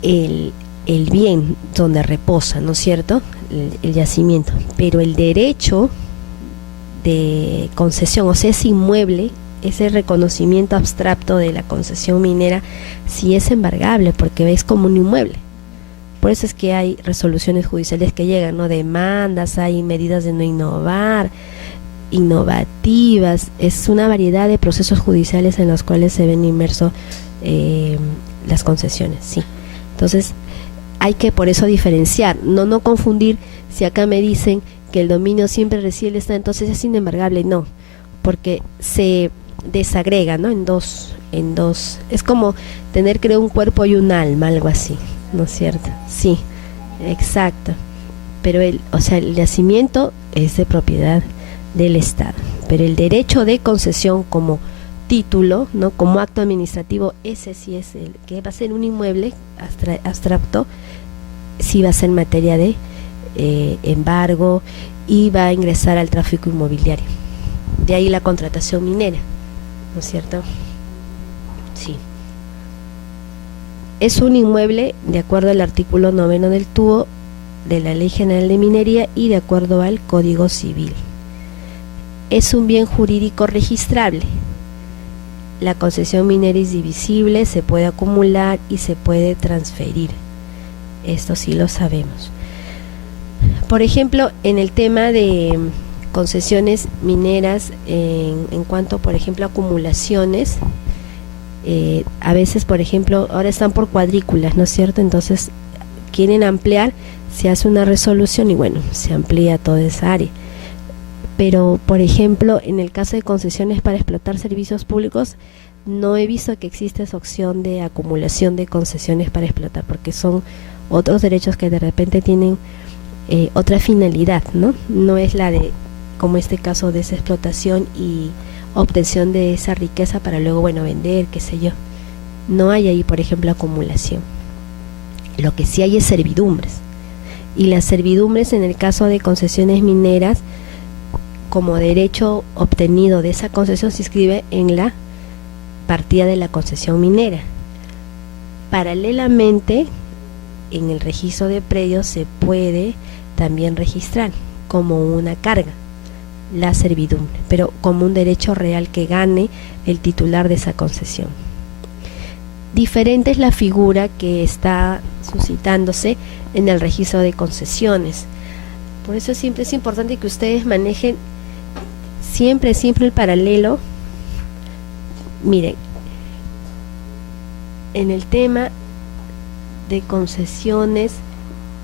el bien donde reposa, ¿no es cierto?, el yacimiento, pero el derecho de concesión, o sea, ese inmueble, ese reconocimiento abstracto de la concesión minera, sí es embargable porque es como un inmueble. Por eso es que hay resoluciones judiciales que llegan, ¿no? Demandas, hay medidas de no innovar, innovativas, es una variedad de procesos judiciales en los cuales se ven inmersos las concesiones, sí. Entonces, hay que por eso diferenciar, no confundir. Si acá me dicen que el dominio siempre reside en el Estado, entonces es inembargable, no, porque se desagrega, ¿no? En dos, es como tener, creo, un cuerpo y un alma, algo así, ¿no es cierto? Sí, exacto. Pero el yacimiento es de propiedad del Estado, pero el derecho de concesión como título, ¿no?, como acto administrativo, ese sí es el que va a ser un inmueble abstracto, sí va a ser materia de embargo y va a ingresar al tráfico inmobiliario. De ahí la contratación minera, ¿no es cierto? Sí. Es un inmueble de acuerdo al artículo 9 del TUO de la Ley General de Minería y de acuerdo al Código Civil. Es un bien jurídico registrable. La concesión minera es divisible, se puede acumular y se puede transferir. Esto sí lo sabemos. Por ejemplo, en el tema de concesiones mineras, en cuanto, por ejemplo, a acumulaciones, a veces, por ejemplo, ahora están por cuadrículas, ¿no es cierto? Entonces, quieren ampliar, se hace una resolución y bueno, se amplía toda esa área. Pero, por ejemplo, en el caso de concesiones para explotar servicios públicos, no he visto que exista esa opción de acumulación de concesiones para explotar, porque son otros derechos que de repente tienen otra finalidad, ¿no? No es la de como este caso de esa explotación y obtención de esa riqueza para luego, bueno, vender, qué sé yo. No hay ahí, por ejemplo, acumulación. Lo que sí hay es servidumbres. Y las servidumbres, en el caso de concesiones mineras, como derecho obtenido de esa concesión, se inscribe en la partida de la concesión minera. Paralelamente, en el registro de predios se puede también registrar como una carga la servidumbre, pero como un derecho real que gane el titular de esa concesión. Diferente es la figura que está suscitándose en el registro de concesiones. Por eso siempre es importante que ustedes manejen siempre el paralelo. Miren, en el tema de concesiones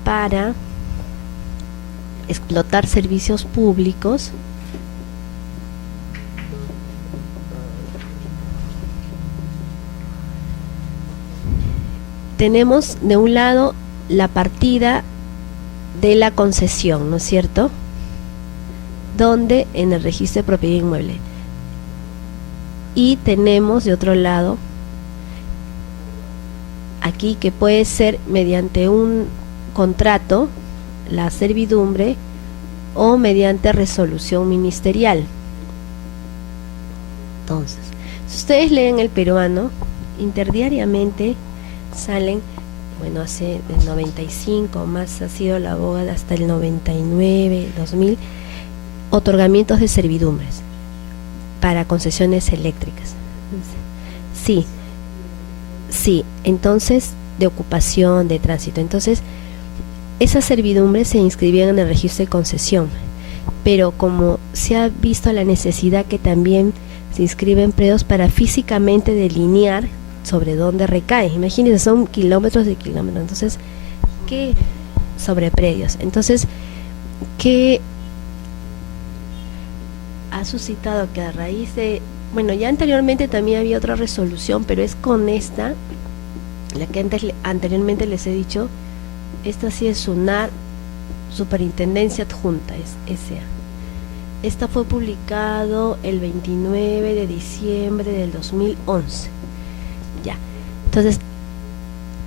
para explotar servicios públicos, tenemos de un lado la partida de la concesión, ¿no es cierto?, donde en el registro de propiedad inmueble, y tenemos de otro lado aquí que puede ser mediante un contrato, la servidumbre, o mediante resolución ministerial. Entonces, si ustedes leen el peruano, interdiariamente salen, bueno, hace el 95, más ha sido la abogada hasta el 99, 2000, otorgamientos de servidumbres para concesiones eléctricas. Sí, entonces, de ocupación, de tránsito. Entonces, esas servidumbres se inscribían en el registro de concesión, pero como se ha visto la necesidad que también se inscriben predios para físicamente delinear sobre dónde recae. Imagínense, son kilómetros de kilómetros. Entonces, ¿qué sobre predios? Entonces, ¿qué ha suscitado? Que a raíz de, bueno, ya anteriormente también había otra resolución, pero es con esta, la que anteriormente les he dicho, esta sí es SUNAT, Superintendencia Adjunta, es SA. Esta fue publicado el 29 de diciembre del 2011. Ya. Entonces,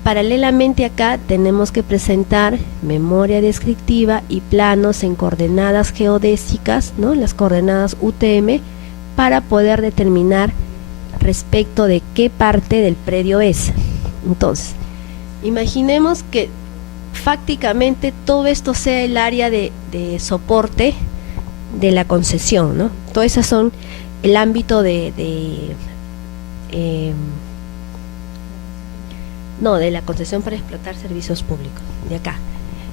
paralelamente acá tenemos que presentar memoria descriptiva y planos en coordenadas geodésicas, ¿no?, las coordenadas UTM, para poder determinar respecto de qué parte del predio es. Entonces, imaginemos que fácticamente todo esto sea el área de soporte de la concesión, ¿no? Todas esas son el ámbito de la concesión para explotar servicios públicos, de acá.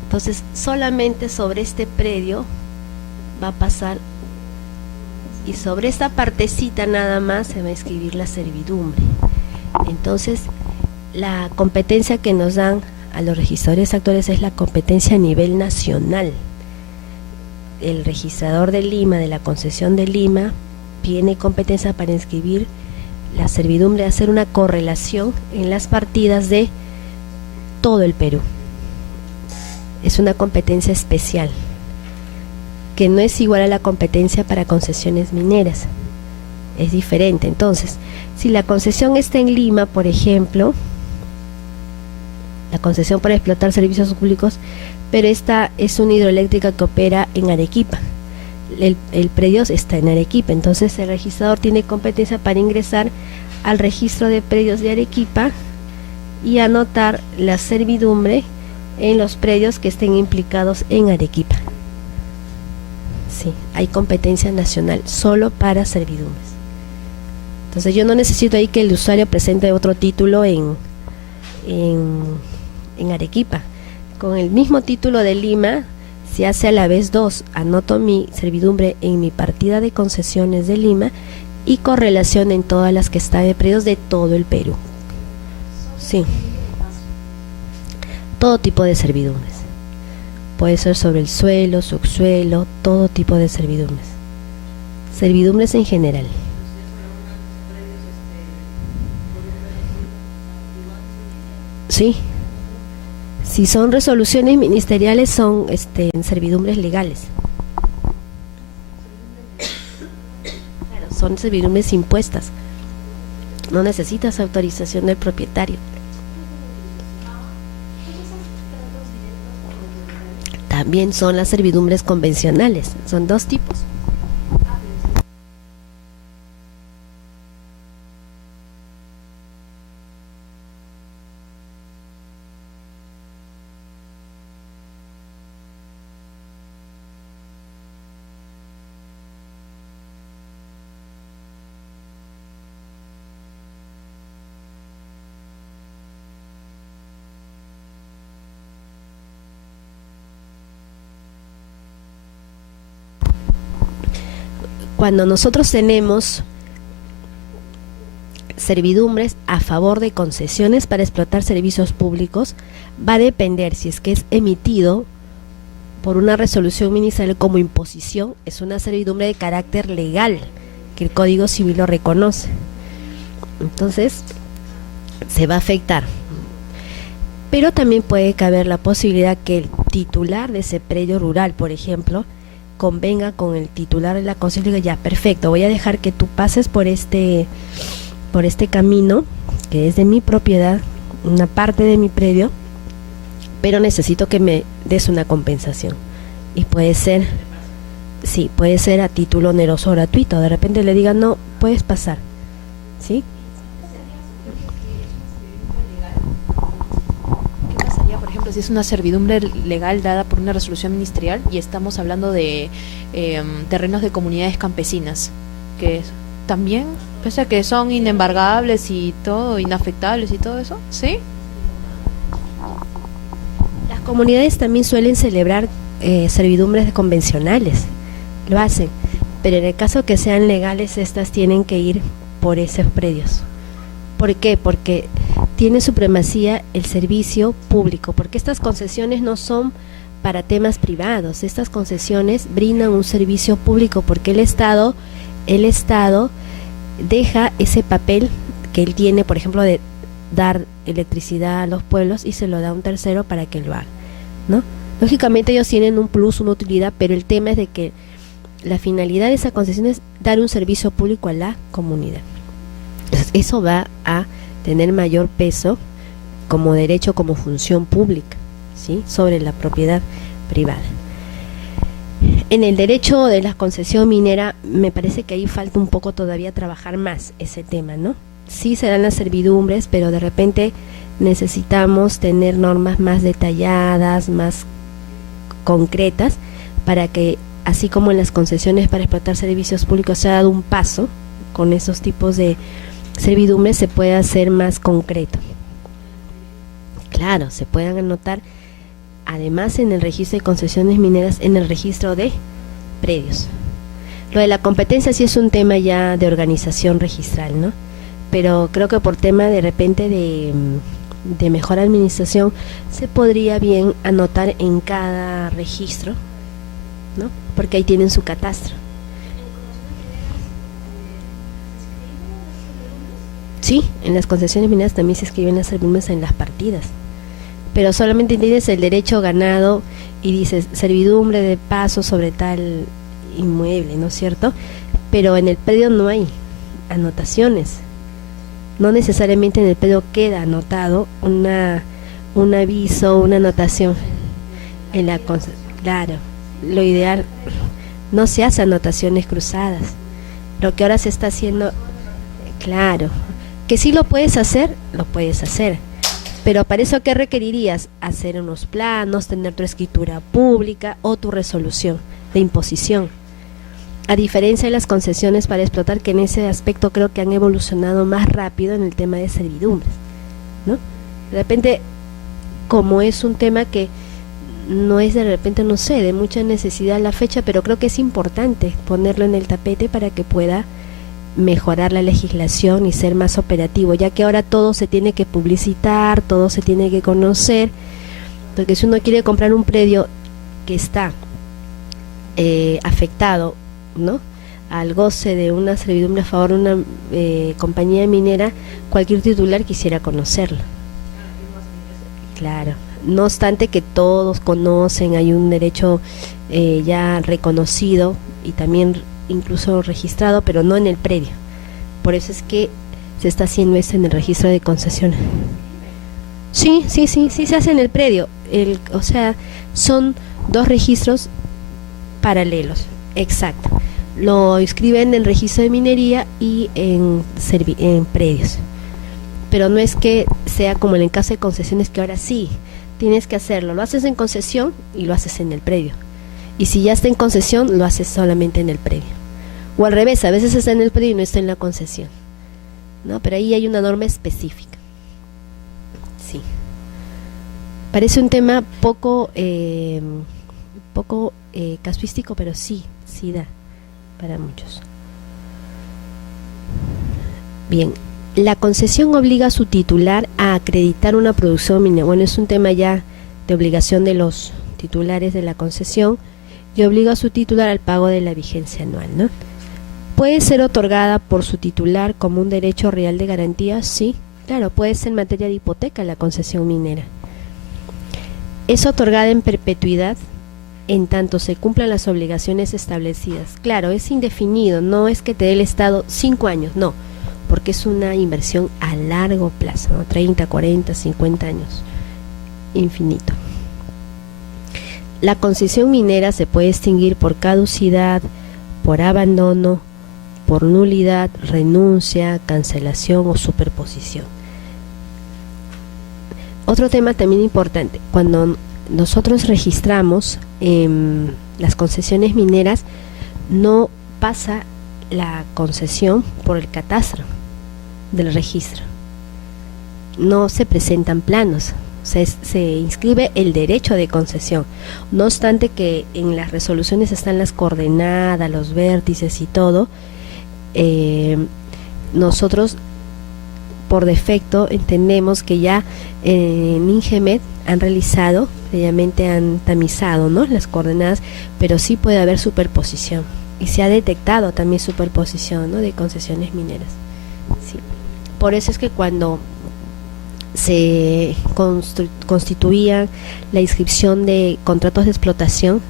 Entonces, solamente sobre este predio va a pasar, y sobre esta partecita nada más se va a inscribir la servidumbre. Entonces, la competencia que nos dan a los registradores actuales es la competencia a nivel nacional. El registrador de Lima, de la concesión de Lima, tiene competencia para inscribir la servidumbre, hacer una correlación en las partidas de todo el Perú. Es una competencia especial, que no es igual a la competencia para concesiones mineras, es diferente. Entonces, si la concesión está en Lima, por ejemplo, la concesión para explotar servicios públicos, pero esta es una hidroeléctrica que opera en Arequipa, el predio está en Arequipa, entonces el registrador tiene competencia para ingresar al registro de predios de Arequipa y anotar la servidumbre en los predios que estén implicados en Arequipa. Sí, hay competencia nacional solo para servidumbres. Entonces yo no necesito ahí que el usuario presente otro título en Arequipa. Con el mismo título de Lima se hace a la vez dos: anoto mi servidumbre en mi partida de concesiones de Lima y correlación en todas las que están de predios de todo el Perú. Sí, todo tipo de servidumbres, puede ser sobre el suelo, subsuelo, todo tipo de servidumbres en general. Sí, si son resoluciones ministeriales son en servidumbres legales. son servidumbres impuestas. No necesitas autorización del propietario. También son las servidumbres convencionales, son dos tipos. Cuando nosotros tenemos servidumbres a favor de concesiones para explotar servicios públicos, va a depender si es que es emitido por una resolución ministerial como imposición, es una servidumbre de carácter legal, que el Código Civil lo reconoce. Entonces, se va a afectar. Pero también puede caber la posibilidad que el titular de ese predio rural, por ejemplo, convenga con el titular de la concesión y diga, ya, perfecto, voy a dejar que tú pases por este camino, que es de mi propiedad, una parte de mi predio, pero necesito que me des una compensación. Y puede ser, sí, puede ser a título oneroso o gratuito. De repente le digan, no, puedes pasar, ¿sí? ¿Qué pasaría, por ejemplo, si es una servidumbre legal dada por una resolución ministerial y estamos hablando de terrenos de comunidades campesinas, que también, pese a que son inembargables y todo, inafectables y todo eso, ¿sí? Las comunidades también suelen celebrar servidumbres convencionales, lo hacen, pero en el caso que sean legales, estas tienen que ir por esos predios. ¿Por qué? Porque tiene supremacía el servicio público, porque estas concesiones no son para temas privados, estas concesiones brindan un servicio público, porque el Estado deja ese papel que él tiene, por ejemplo, de dar electricidad a los pueblos y se lo da a un tercero para que lo haga, ¿no? Lógicamente ellos tienen un plus, una utilidad, pero el tema es de que la finalidad de esa concesión es dar un servicio público a la comunidad. Entonces, eso va a tener mayor peso como derecho, como función pública, ¿sí?, sobre la propiedad privada. En el derecho de la concesión minera, me parece que ahí falta un poco todavía trabajar más ese tema, ¿no? Sí se dan las servidumbres, pero de repente necesitamos tener normas más detalladas, más concretas, para que, así como en las concesiones para explotar servicios públicos se ha dado un paso con esos tipos de servidumbres, se pueda hacer más concreto. Claro, se puedan anotar, además en el registro de concesiones mineras, en el registro de predios. Lo de la competencia sí es un tema ya de organización registral, ¿no? Pero creo que por tema de repente de mejor administración se podría bien anotar en cada registro, ¿no? Porque ahí tienen su catastro. Sí, en las concesiones mineras también se escriben las servidumbres en las partidas, pero solamente tienes el derecho ganado y dices servidumbre de paso sobre tal inmueble, ¿no es cierto? Pero en el predio no hay anotaciones, no necesariamente en el predio queda anotado un aviso, una anotación en la claro, lo ideal no se hace anotaciones cruzadas. Lo que ahora se está haciendo, claro, que sí lo puedes hacer, pero para eso, ¿qué requerirías? Hacer unos planos, tener tu escritura pública o tu resolución de imposición. A diferencia de las concesiones para explotar, que en ese aspecto creo que han evolucionado más rápido en el tema de servidumbres, ¿no? De repente, como es un tema que no es de repente, no sé, de mucha necesidad a la fecha, pero creo que es importante ponerlo en el tapete para que pueda mejorar la legislación y ser más operativo, ya que ahora todo se tiene que publicitar, todo se tiene que conocer, porque si uno quiere comprar un predio que está afectado, ¿no?, al goce de una servidumbre a favor de una compañía minera, cualquier titular quisiera conocerlo. Claro, no obstante que todos conocen, hay un derecho ya reconocido y también incluso registrado, pero no en el predio. Por eso es que se está haciendo esto en el registro de concesiones. Sí, se hace en el predio. O sea, son dos registros paralelos, exacto. Lo inscriben en el registro de minería y en predios. Pero no es que sea como en el caso de concesiones, que ahora sí tienes que hacerlo. Lo haces en concesión y lo haces en el predio. Y si ya está en concesión, lo haces solamente en el predio. O al revés, a veces está en el predio y no está en la concesión, ¿no? Pero ahí hay una norma específica. Sí. Parece un tema poco casuístico, pero sí da para muchos. Bien, la concesión obliga a su titular a acreditar una producción minera. Bueno, es un tema ya de obligación de los titulares de la concesión, y obliga a su titular al pago de la vigencia anual, ¿no? ¿Puede ser otorgada por su titular como un derecho real de garantía? Sí, claro, puede ser en materia de hipoteca la concesión minera. Es otorgada en perpetuidad en tanto se cumplan las obligaciones establecidas. Claro, es indefinido, no es que te dé el Estado 5 años, no, porque es una inversión a largo plazo, ¿no? 30, 40, 50 años, infinito. La concesión minera se puede extinguir por caducidad, por abandono, por nulidad, renuncia, cancelación o superposición. Otro tema también importante, cuando nosotros registramos las concesiones mineras, no pasa la concesión por el catastro del registro, no se presentan planos, se inscribe el derecho de concesión, no obstante que en las resoluciones están las coordenadas, los vértices y todo. Nosotros por defecto entendemos que ya en Ingemet han realizado, previamente han tamizado, ¿no?, las coordenadas, pero sí puede haber superposición y se ha detectado también superposición, ¿no?, de concesiones mineras. Sí. Por eso es que cuando se constituía la inscripción de contratos de explotación,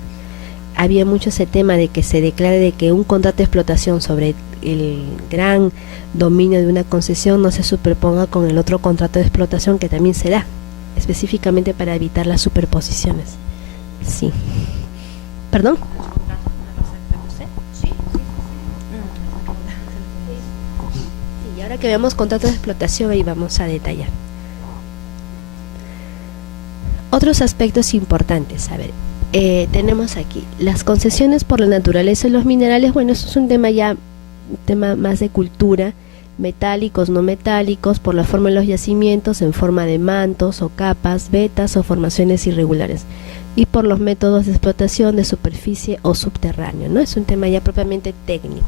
había mucho ese tema de que se declare de que un contrato de explotación sobre el gran dominio de una concesión no se superponga con el otro contrato de explotación que también se da, específicamente para evitar las superposiciones. Sí. ¿Perdón? Sí, y ahora que veamos contratos de explotación, ahí vamos a detallar otros aspectos importantes. A ver, tenemos aquí las concesiones por la naturaleza de los minerales. Bueno, eso es un tema más de cultura. Metálicos, no metálicos, por la forma de los yacimientos, en forma de mantos o capas, vetas o formaciones irregulares, y por los métodos de explotación de superficie o subterráneo, ¿no? Es un tema ya propiamente técnico,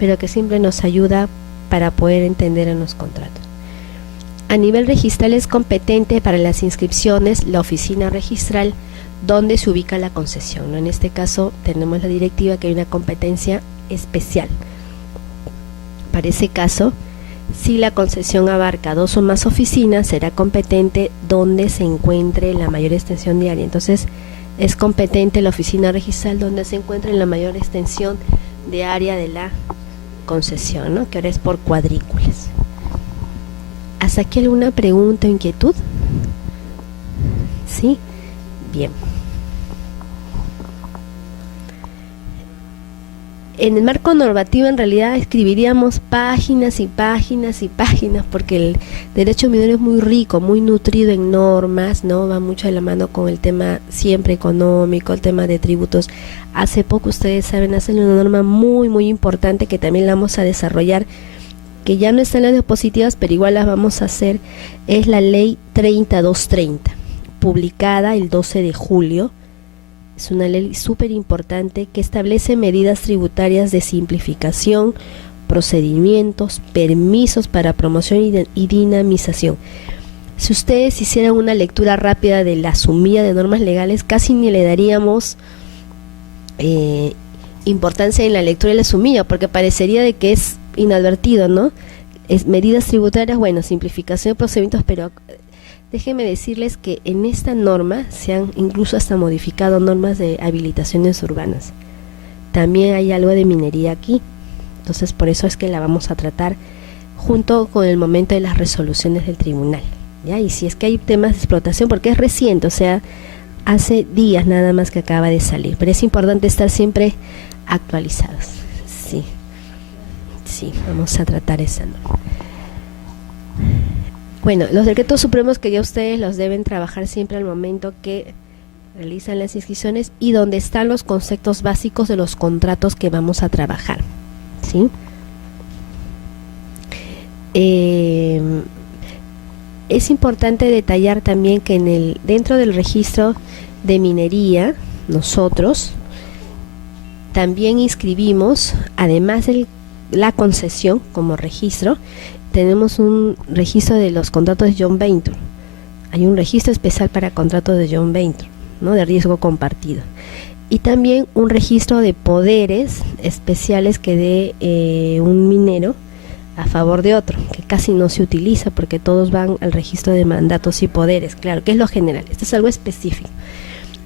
pero que siempre nos ayuda para poder entender en los contratos. A nivel registral es competente para las inscripciones la oficina registral donde se ubica la concesión, ¿no? En este caso tenemos la directiva que hay una competencia especial. Para ese caso, si la concesión abarca 2 o más oficinas, será competente donde se encuentre la mayor extensión de área. Entonces, es competente la oficina registral donde se encuentre la mayor extensión de área de la concesión, ¿no?, que ahora es por cuadrículas. ¿Hasta aquí alguna pregunta o inquietud? ¿Sí? Bien. En el marco normativo en realidad escribiríamos páginas y páginas y páginas, porque el derecho minero es muy rico, muy nutrido en normas, ¿no? Va mucho de la mano con el tema siempre económico, el tema de tributos. Hace poco, ustedes saben, hacen una norma muy muy importante que también la vamos a desarrollar, que ya no está en las diapositivas, pero igual las vamos a hacer. Es la ley 30230, publicada el 12 de julio. Es una ley súper importante que establece medidas tributarias de simplificación, procedimientos, permisos para promoción y dinamización. Si ustedes hicieran una lectura rápida de la sumilla de normas legales, casi ni le daríamos importancia en la lectura de la sumilla, porque parecería de que es inadvertido, ¿no? Es medidas tributarias, bueno, simplificación de procedimientos, pero déjenme decirles que en esta norma se han incluso hasta modificado normas de habilitaciones urbanas, también hay algo de minería aquí. Entonces por eso es que la vamos a tratar junto con el momento de las resoluciones del tribunal, ¿ya? Y si es que hay temas de explotación, porque es reciente, o sea, hace días nada más que acaba de salir, pero es importante estar siempre actualizados. Sí, sí, vamos a tratar esa norma. Bueno, los decretos supremos que ya ustedes los deben trabajar siempre al momento que realizan las inscripciones y donde están los conceptos básicos de los contratos que vamos a trabajar, ¿sí? Es importante detallar también que dentro del registro de minería, nosotros también inscribimos, además de la concesión como registro, tenemos un registro de los contratos de joint venture. Hay un registro especial para contratos de joint venture, ¿no? De riesgo compartido. Y también un registro de poderes especiales que dé un minero a favor de otro, que casi no se utiliza porque todos van al registro de mandatos y poderes, claro, que es lo general. Esto es algo específico.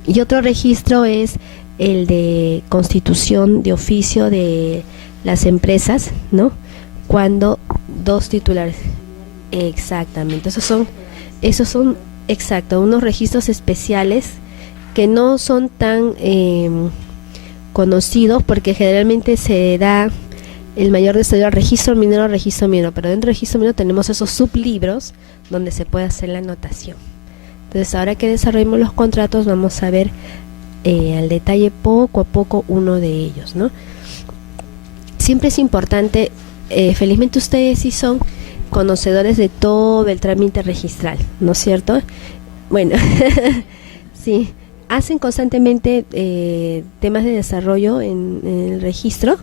Y otro registro es el de constitución de oficio de las empresas, ¿no? Cuando dos titulares. Exactamente. Esos son exacto, unos registros especiales que no son tan conocidos porque generalmente se da el mayor desarrollo al registro minero, pero dentro del registro minero tenemos esos sublibros donde se puede hacer la anotación. Entonces ahora que desarrollemos los contratos vamos a ver al detalle poco a poco uno de ellos, ¿no? Siempre es importante, felizmente ustedes sí son conocedores de todo el trámite registral, ¿no es cierto? Bueno, sí, hacen constantemente temas de desarrollo en el registro.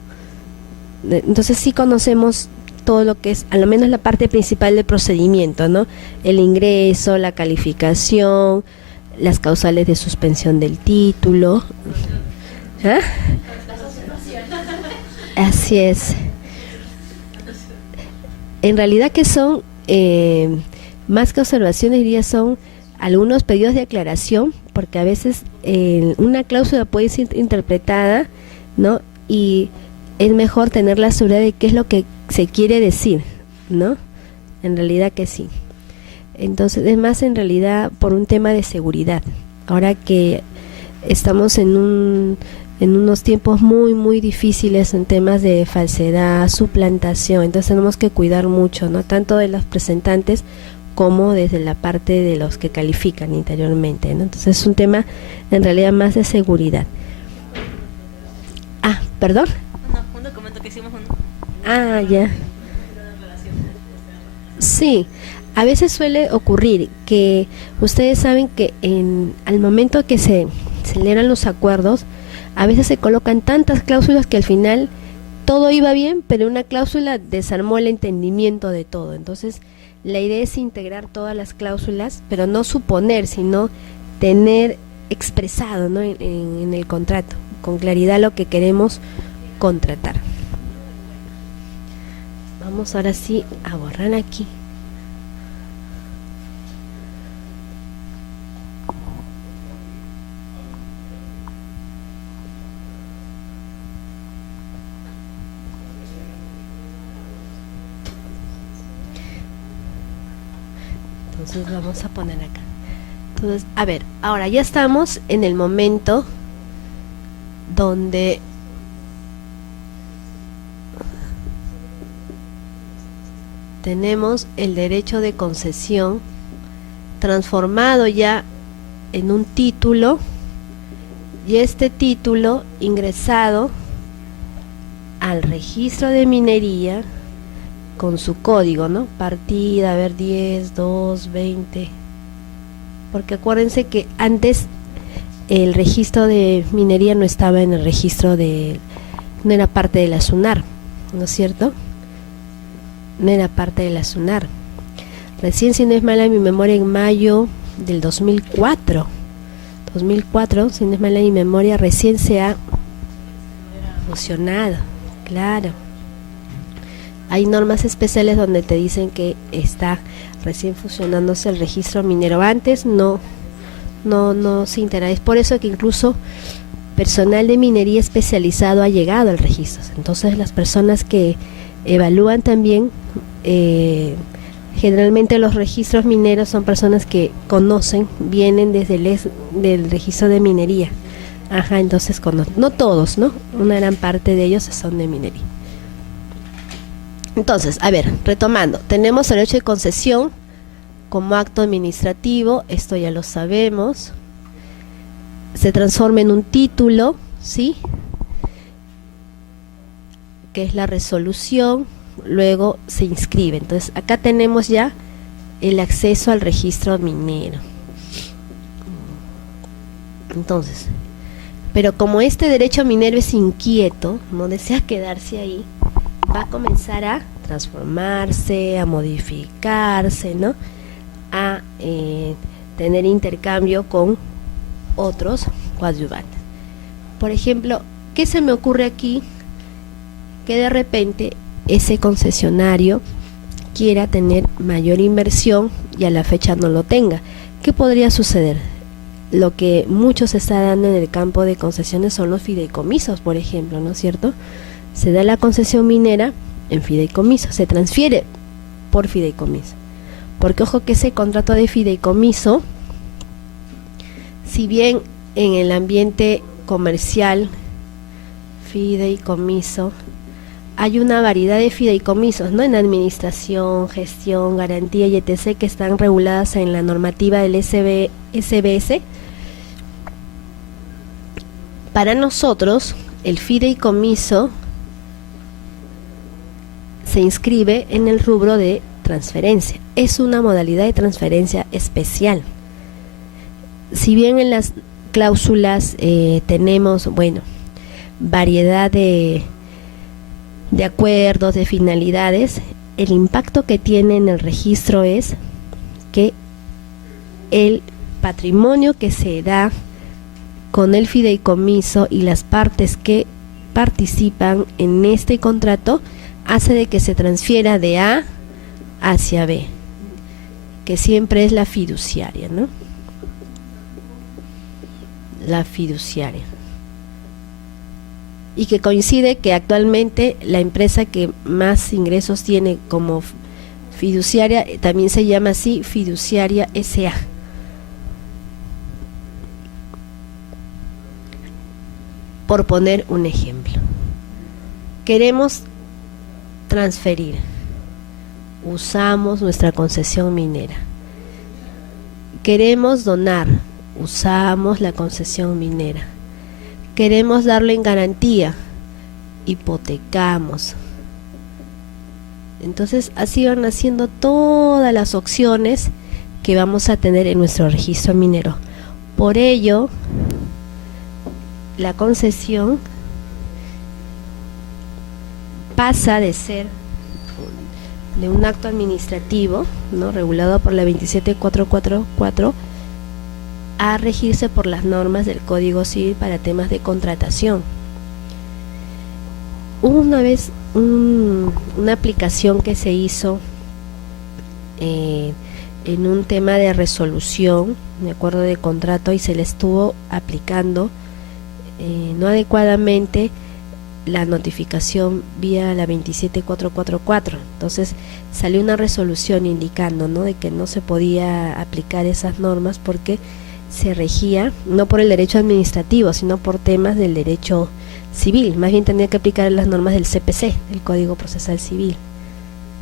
Entonces sí conocemos todo lo que es, a lo menos la parte principal del procedimiento, ¿no? El ingreso, la calificación, las causales de suspensión del título. ¿Ah? Así es. En realidad que son, más que observaciones, diría son algunos pedidos de aclaración, porque a veces una cláusula puede ser interpretada, ¿no? Y es mejor tener la seguridad de qué es lo que se quiere decir, ¿no? En realidad que sí. Entonces, es más en realidad por un tema de seguridad. Ahora que estamos en unos tiempos muy, muy difíciles en temas de falsedad, suplantación, entonces tenemos que cuidar mucho, ¿no? Tanto de los presentantes como desde la parte de los que califican interiormente, ¿no? Entonces es un tema en realidad más de seguridad. Ah, ¿perdón? Un documento que hicimos. Ah, ya. Sí, a veces suele ocurrir que ustedes saben que al momento que se celebran los acuerdos, a veces se colocan tantas cláusulas que al final todo iba bien, pero una cláusula desarmó el entendimiento de todo. Entonces, la idea es integrar todas las cláusulas, pero no suponer, sino tener expresado, ¿no? en el contrato, con claridad lo que queremos contratar. Vamos ahora sí a borrar aquí. Entonces vamos a poner acá. Entonces, a ver, ahora ya estamos en el momento donde tenemos el derecho de concesión transformado ya en un título, y este título ingresado al registro de minería con su código, ¿no? Partida, a ver, 10, 2, 20. Porque acuérdense que antes el registro de minería no estaba en el registro no era parte de la SUNAR, ¿no es cierto? No era parte de la SUNAR. Recién, si no es mala mi memoria, en mayo del 2004, si no es mala mi memoria, recién se ha fusionado, claro. Hay normas especiales donde te dicen que está recién fusionándose el registro minero. Antes no se integra. Es por eso que incluso personal de minería especializado ha llegado al registro. Entonces las personas que evalúan también, generalmente los registros mineros son personas que conocen, vienen desde del registro de minería. Ajá, entonces no todos, ¿no? Una gran parte de ellos son de minería. Entonces, a ver, retomando, tenemos el derecho de concesión como acto administrativo, esto ya lo sabemos. Se transforma en un título, ¿sí? Que es la resolución, luego se inscribe. Entonces, acá tenemos ya el acceso al registro minero. Entonces, pero como este derecho minero es inquieto, no desea quedarse ahí, va a comenzar a transformarse, a modificarse, ¿no? A tener intercambio con otros coadyuvantes. Por ejemplo, ¿qué se me ocurre aquí? Que de repente ese concesionario quiera tener mayor inversión y a la fecha no lo tenga. ¿Qué podría suceder? Lo que mucho se está dando en el campo de concesiones son los fideicomisos, por ejemplo, ¿no es cierto? Se da la concesión minera en fideicomiso, se transfiere por fideicomiso. Porque ojo que ese contrato de fideicomiso, si bien en el ambiente comercial, fideicomiso, hay una variedad de fideicomisos, ¿no? En administración, gestión, garantía y etc. que están reguladas en la normativa del SBS. Para nosotros, el fideicomiso se inscribe en el rubro de transferencia. Es una modalidad de transferencia especial. Si bien en las cláusulas tenemos, bueno, variedad de acuerdos, de finalidades, el impacto que tiene en el registro es que el patrimonio que se da con el fideicomiso y las partes que participan en este contrato hace de que se transfiera de A hacia B, que siempre es la fiduciaria, ¿no? La fiduciaria. Y que coincide que actualmente la empresa que más ingresos tiene como fiduciaria también se llama así, Fiduciaria S.A. Por poner un ejemplo. Queremos transferir. Usamos nuestra concesión minera. Queremos donar. Usamos la concesión minera. Queremos darle en garantía, hipotecamos. Entonces así van naciendo todas las opciones que vamos a tener en nuestro registro minero. Por ello, la concesión pasa de ser de un acto administrativo, ¿no?, regulado por la 27444, a regirse por las normas del Código Civil para temas de contratación. Hubo una vez una aplicación que se hizo en un tema de resolución, de acuerdo de contrato, y se le estuvo aplicando no adecuadamente la notificación vía la 27444. Entonces salió una resolución indicando, ¿no?, de que no se podía aplicar esas normas porque se regía no por el derecho administrativo, sino por temas del derecho civil. Más bien tenía que aplicar las normas del CPC, del Código Procesal Civil,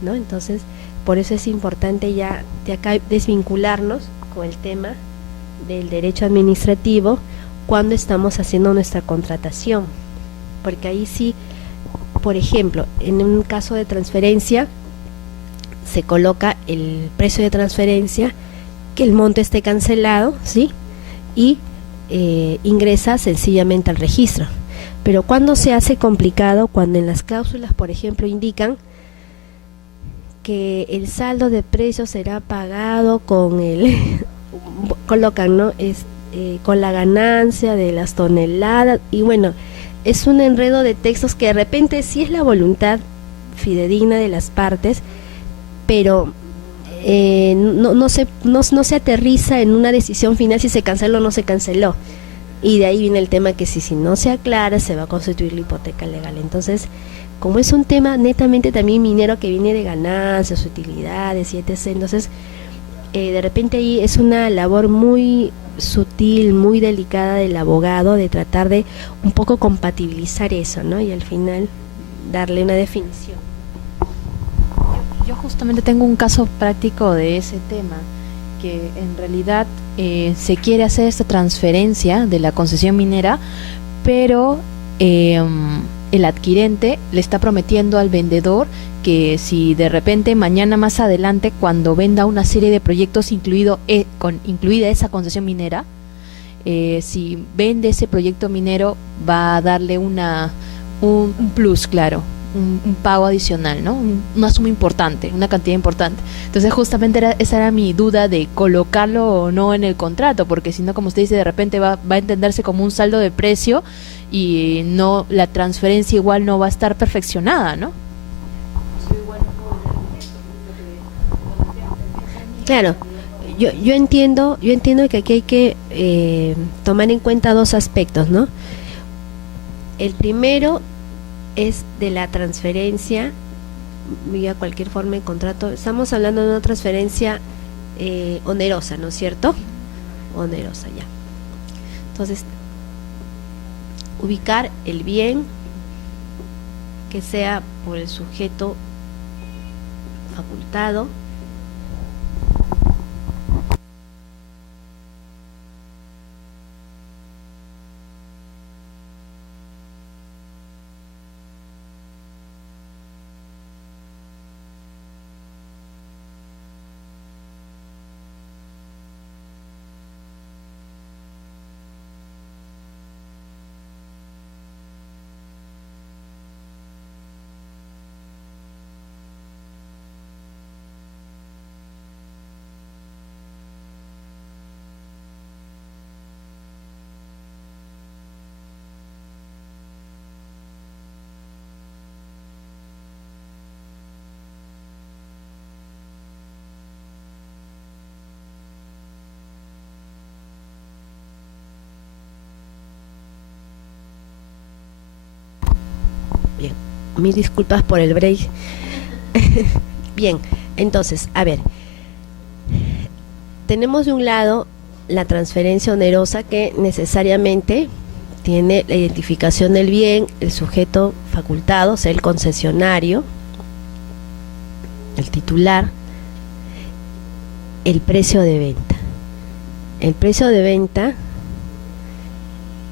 ¿no? Entonces, por eso es importante ya de acá desvincularnos con el tema del derecho administrativo cuando estamos haciendo nuestra contratación, porque ahí sí, por ejemplo, en un caso de transferencia se coloca el precio de transferencia, que el monto esté cancelado, ¿sí?, y ingresa sencillamente al registro. Pero cuando se hace complicado, cuando en las cláusulas, por ejemplo, indican que el saldo de precios será pagado con colocan, ¿no?, con la ganancia de las toneladas, y bueno, es un enredo de textos que de repente sí es la voluntad fidedigna de las partes, pero no se aterriza en una decisión final si se canceló o no se canceló. Y de ahí viene el tema que si no se aclara se va a constituir la hipoteca legal. Entonces, como es un tema netamente también minero que viene de ganancias, utilidades y etc., entonces de repente ahí es una labor muy sutil, muy delicada del abogado de tratar de un poco compatibilizar eso, ¿no? Y al final darle una definición. Yo justamente tengo un caso práctico de ese tema, que en realidad se quiere hacer esta transferencia de la concesión minera, pero el adquirente le está prometiendo al vendedor que si de repente mañana más adelante, cuando venda una serie de proyectos incluida esa concesión minera, si vende ese proyecto minero va a darle un plus, claro, un pago adicional, ¿no? Una suma importante, una cantidad importante. Entonces justamente esa era mi duda de colocarlo o no en el contrato, porque si no, como usted dice, de repente va a entenderse como un saldo de precio y no, la transferencia igual no va a estar perfeccionada, ¿no? Claro, yo entiendo que aquí hay que tomar en cuenta dos aspectos, ¿no? El primero es de la transferencia vía cualquier forma de contrato. Estamos hablando de una transferencia onerosa, ¿no es cierto? Onerosa, ya. Entonces, ubicar el bien que sea por el sujeto facultado, bien, mil disculpas por el break. Bien, entonces, a ver, tenemos de un lado la transferencia onerosa que necesariamente tiene la identificación del bien, el sujeto facultado, o sea, el concesionario, el titular, el precio de venta. El precio de venta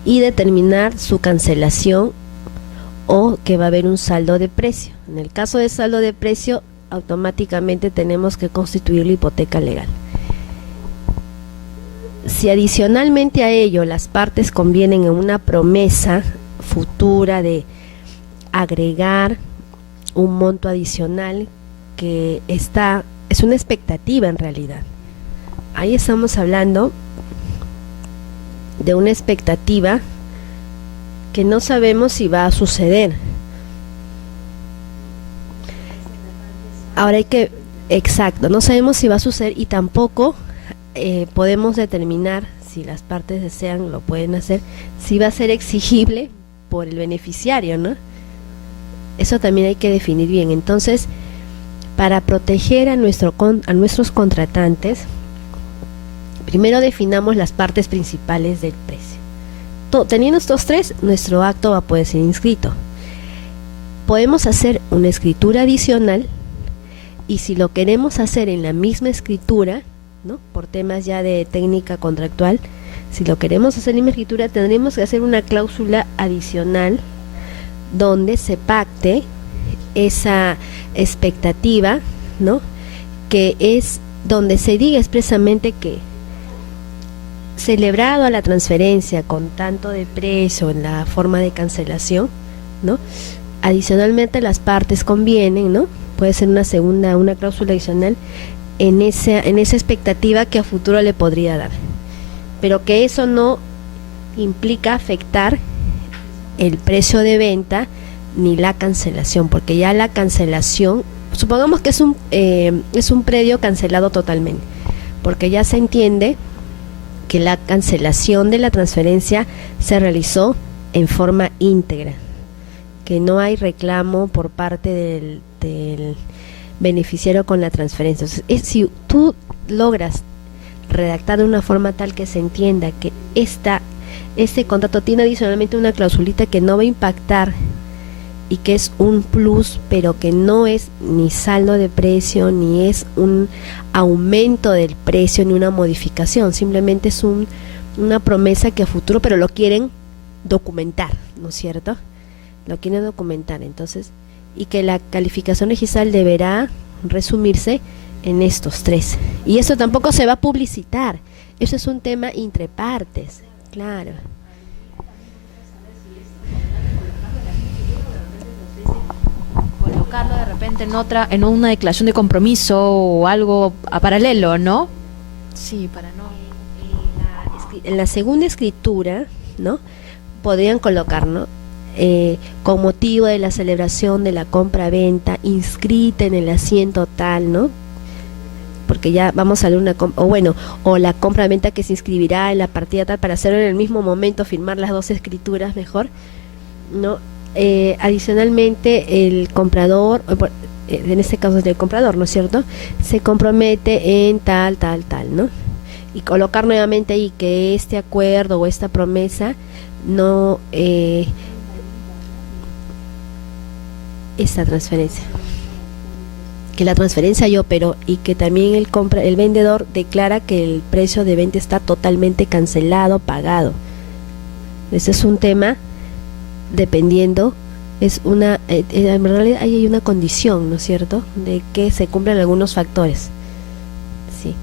y determinar su cancelación o que va a haber un saldo de precio. En el caso de saldo de precio, automáticamente tenemos que constituir la hipoteca legal. Si adicionalmente a ello las partes convienen en una promesa futura de agregar un monto adicional que es una expectativa en realidad. Ahí estamos hablando de una expectativa que no sabemos si va a suceder. Ahora exacto, no sabemos si va a suceder y tampoco podemos determinar, si las partes desean, lo pueden hacer, si va a ser exigible por el beneficiario, ¿no? Eso también hay que definir bien. Entonces, para proteger a nuestros contratantes, primero definamos las partes principales del precio. Teniendo estos tres, nuestro acto va a poder ser inscrito. Podemos hacer una escritura adicional y si lo queremos hacer en la misma escritura, ¿no? Por temas ya de técnica contractual, si lo queremos hacer en la misma escritura, tendremos que hacer una cláusula adicional donde se pacte esa expectativa, ¿no? Que es donde se diga expresamente que celebrado a la transferencia con tanto de precio en la forma de cancelación, ¿no? Adicionalmente las partes convienen, ¿no? Puede ser una cláusula adicional en esa expectativa que a futuro le podría dar, pero que eso no implica afectar el precio de venta ni la cancelación, porque ya la cancelación, supongamos que es un predio cancelado totalmente, porque ya se entiende que la cancelación de la transferencia se realizó en forma íntegra, que no hay reclamo por parte del beneficiario con la transferencia. Entonces, si tú logras redactar de una forma tal que se entienda que este contrato tiene adicionalmente una clausulita que no va a impactar y que es un plus, pero que no es ni saldo de precio, ni es un aumento del precio, ni una modificación, simplemente es una promesa que a futuro, pero lo quieren documentar, ¿no es cierto? Lo quieren documentar, entonces, y que la calificación registral deberá resumirse en estos tres. Y eso tampoco se va a publicitar, eso es un tema entre partes, claro. Colocarlo de repente en una declaración de compromiso o algo a paralelo, ¿no? Sí, para no. En la segunda escritura, ¿no? Podrían colocar, ¿no? Con motivo de la celebración de la compra-venta inscrita en el asiento tal, ¿no? Porque ya vamos a leer o la compra-venta que se inscribirá en la partida tal, para hacerlo en el mismo momento, firmar las dos escrituras mejor, ¿no? Adicionalmente el comprador, en este caso es el comprador, ¿no es cierto?, se compromete en tal, ¿no? Y colocar nuevamente ahí que este acuerdo o esta promesa no esta transferencia, que la transferencia yo operó, y que también el vendedor declara que el precio de venta está totalmente cancelado, pagado. Ese es un tema, dependiendo, es en realidad hay una condición, ¿no es cierto?, de que se cumplan algunos factores. Sí,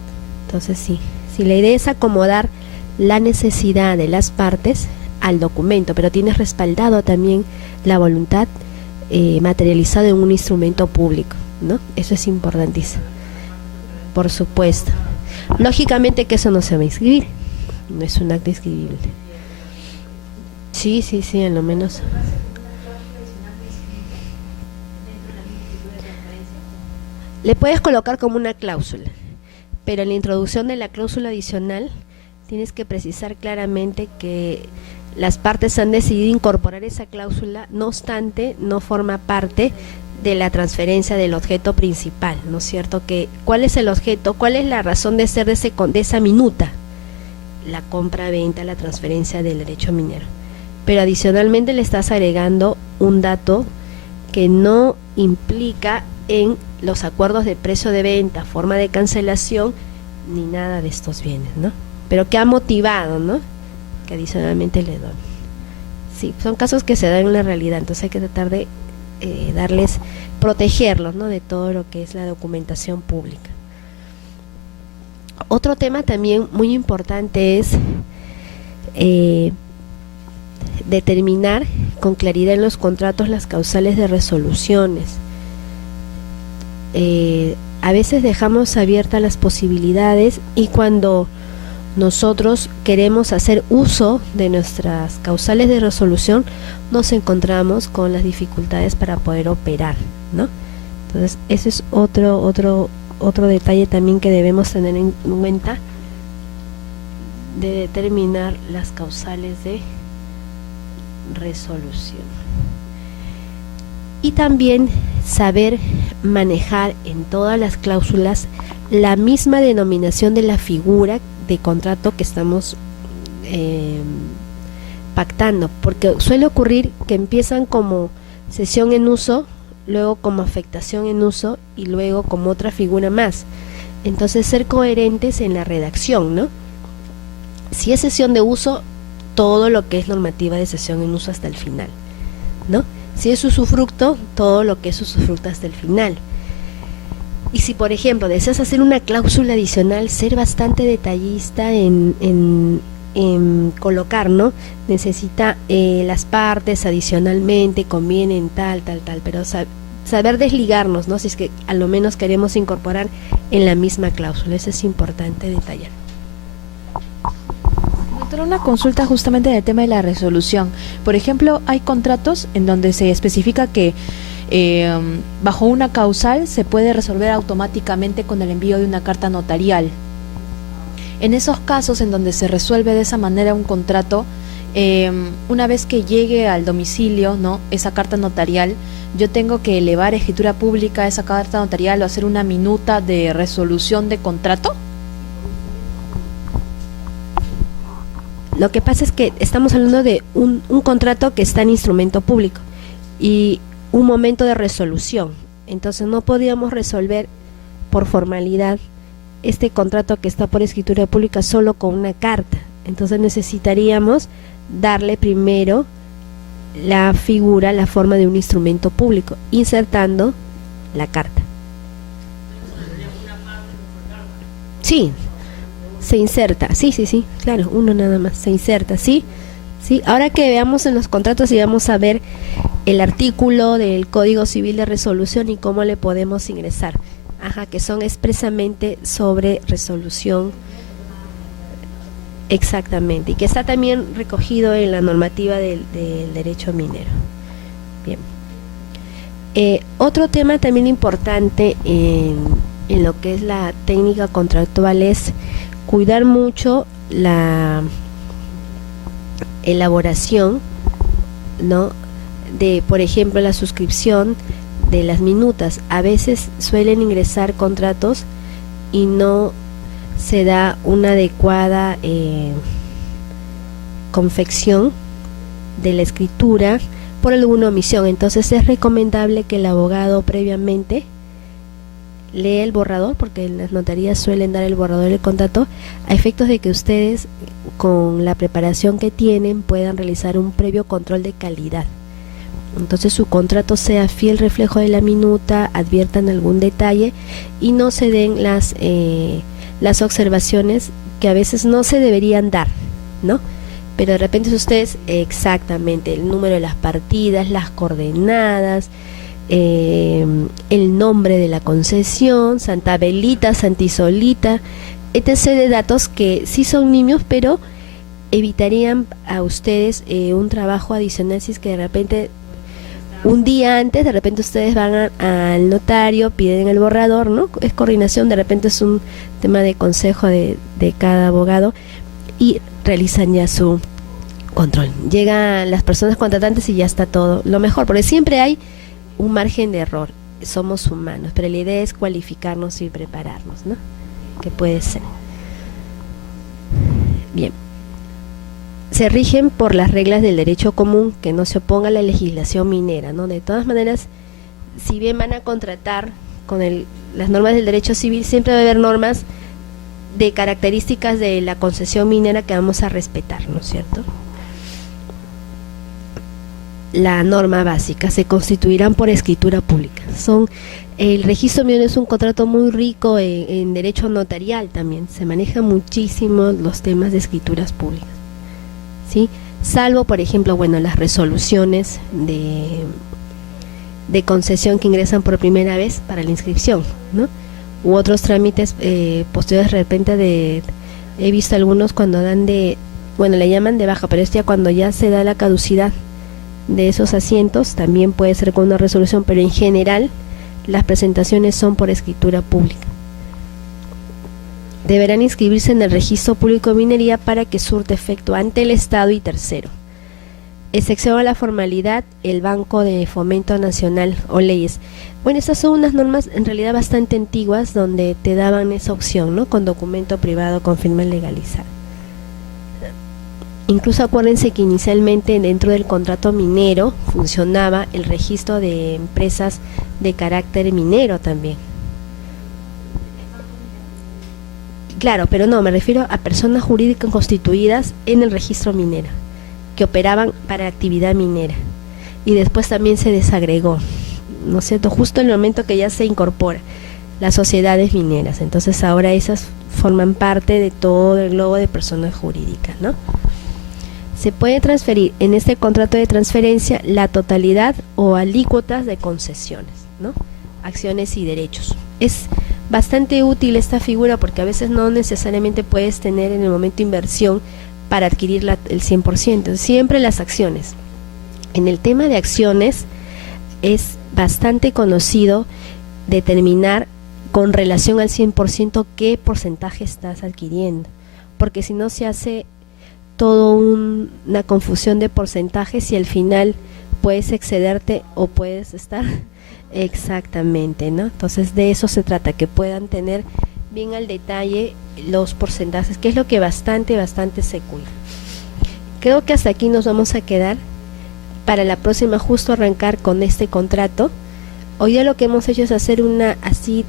entonces sí, la idea es acomodar la necesidad de las partes al documento, pero tienes respaldado también la voluntad materializada en un instrumento público, ¿no? Eso es importantísimo, por supuesto. Lógicamente que eso no se va a inscribir, no es un acto inscribible. Sí, en lo menos. Le puedes colocar como una cláusula, pero en la introducción de la cláusula adicional tienes que precisar claramente que las partes han decidido incorporar esa cláusula, no obstante, no forma parte de la transferencia del objeto principal, ¿no es cierto? Que ¿cuál es el objeto? ¿Cuál es la razón de ser de esa minuta? La compra-venta, la transferencia del derecho minero. Pero adicionalmente le estás agregando un dato que no implica en los acuerdos de precio de venta, forma de cancelación, ni nada de estos bienes, ¿no? Pero que ha motivado, ¿no?, que adicionalmente le doy. Sí, son casos que se dan en la realidad, entonces hay que tratar de protegerlos, ¿no?, de todo lo que es la documentación pública. Otro tema también muy importante es determinar con claridad en los contratos las causales de resoluciones. A veces dejamos abiertas las posibilidades, y cuando nosotros queremos hacer uso de nuestras causales de resolución nos encontramos con las dificultades para poder operar, ¿no? Entonces ese es otro detalle también que debemos tener en cuenta, de determinar las causales de resolución. Y también saber manejar en todas las cláusulas la misma denominación de la figura de contrato que estamos pactando, porque suele ocurrir que empiezan como cesión en uso, luego como afectación en uso y luego como otra figura más. Entonces ser coherentes en la redacción, ¿no? Si es cesión de uso, todo lo que es normativa de cesión en uso hasta el final, ¿no? Si es usufructo, todo lo que es usufructo hasta el final. Y si, por ejemplo, deseas hacer una cláusula adicional, ser bastante detallista en colocar, ¿no? Necesita las partes adicionalmente, convienen tal, pero saber desligarnos, ¿no? Si es que a lo menos queremos incorporar en la misma cláusula, eso es importante detallar. Doctora, una consulta justamente del tema de la resolución. Por ejemplo, hay contratos en donde se especifica que bajo una causal se puede resolver automáticamente con el envío de una carta notarial. En esos casos en donde se resuelve de esa manera un contrato, una vez que llegue al domicilio, ¿no?, esa carta notarial, yo tengo que elevar a escritura pública esa carta notarial o hacer una minuta de resolución de contrato. Lo que pasa es que estamos hablando de un contrato que está en instrumento público y un momento de resolución. Entonces no podíamos resolver por formalidad este contrato que está por escritura pública solo con una carta. Entonces necesitaríamos darle primero la figura, la forma de un instrumento público, insertando la carta. Sí, se inserta, sí, claro, uno nada más, se inserta, sí. Ahora que veamos en los contratos y vamos a ver el artículo del Código Civil de Resolución y cómo le podemos ingresar. Que son expresamente sobre resolución, exactamente, y que está también recogido en la normativa del derecho minero. Bien. Otro tema también importante en lo que es la técnica contractual es cuidar mucho la elaboración, ¿no?, de, por ejemplo, la suscripción de las minutas. A veces suelen ingresar contratos y no se da una adecuada confección de la escritura por alguna omisión. Entonces es recomendable que el abogado previamente lea el borrador, porque en las notarías suelen dar el borrador del contrato, a efectos de que ustedes, con la preparación que tienen, puedan realizar un previo control de calidad. Entonces su contrato sea fiel reflejo de la minuta, adviertan algún detalle y no se den las observaciones que a veces no se deberían dar, ¿no? Pero de repente si ustedes, exactamente, el número de las partidas, las coordenadas, el nombre de la concesión, Santa Belita, Santisolita, etc. de datos que sí son nimios, pero evitarían a ustedes un trabajo adicional si es que de repente un día antes, de repente ustedes van al notario, piden el borrador, ¿no? Es coordinación, de repente es un tema de consejo de cada abogado y realizan ya su control. Llegan las personas contratantes y ya está todo lo mejor, porque siempre hay un margen de error, somos humanos, pero la idea es cualificarnos y prepararnos, ¿no? Que puede ser. Bien. Se rigen por las reglas del derecho común, que no se oponga a la legislación minera, ¿no? De todas maneras, si bien van a contratar con las normas del derecho civil, siempre va a haber normas de características de la concesión minera que vamos a respetar, ¿no es cierto? La norma básica, se constituirán por escritura pública. El registro minero es un contrato muy rico en derecho notarial también, se maneja muchísimo los temas de escrituras públicas, ¿sí? Salvo, por ejemplo, las resoluciones de concesión que ingresan por primera vez para la inscripción, ¿no? U otros trámites posteriores. De repente he visto algunos cuando dan le llaman de baja, pero es ya cuando ya se da la caducidad de esos asientos, también puede ser con una resolución, pero en general las presentaciones son por escritura pública. Deberán inscribirse en el registro público de minería para que surte efecto ante el Estado y tercero. Excepción a la formalidad, el Banco de Fomento Nacional o leyes. Estas son unas normas en realidad bastante antiguas donde te daban esa opción, ¿no? Con documento privado con firma legalizada. Incluso acuérdense que inicialmente dentro del contrato minero funcionaba el registro de empresas de carácter minero también. Claro, pero no, me refiero a personas jurídicas constituidas en el registro minero, que operaban para actividad minera. Y después también se desagregó, ¿no es cierto? Justo en el momento que ya se incorpora las sociedades mineras. Entonces ahora esas forman parte de todo el globo de personas jurídicas, ¿no? Se puede transferir en este contrato de transferencia la totalidad o alícuotas de concesiones, ¿no? Acciones y derechos. Es bastante útil esta figura porque a veces no necesariamente puedes tener en el momento inversión para adquirir el 100%, siempre las acciones. En el tema de acciones es bastante conocido determinar con relación al 100% qué porcentaje estás adquiriendo. porque si no se hace todo una confusión de porcentajes y al final puedes excederte o puedes estar exactamente, ¿no? Entonces de eso se trata, que puedan tener bien al detalle los porcentajes, que es lo que bastante se cuida. Creo que hasta aquí nos vamos a quedar. Para la próxima justo arrancar con este contrato. Hoy día lo que hemos hecho es hacer una así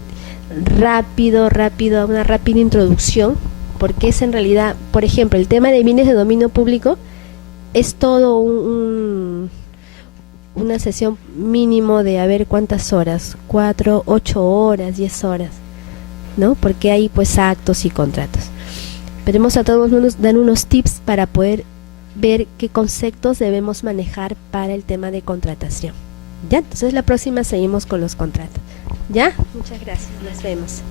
una rápida introducción, porque es en realidad, por ejemplo, el tema de bienes de dominio público es todo una sesión mínimo de a ver cuántas horas, 4, 8 horas, 10 horas, ¿no? Porque hay pues actos y contratos. Pero hemos tratado de dar unos tips para poder ver qué conceptos debemos manejar para el tema de contratación. ¿Ya? Entonces la próxima seguimos con los contratos. ¿Ya? Muchas gracias. Nos vemos.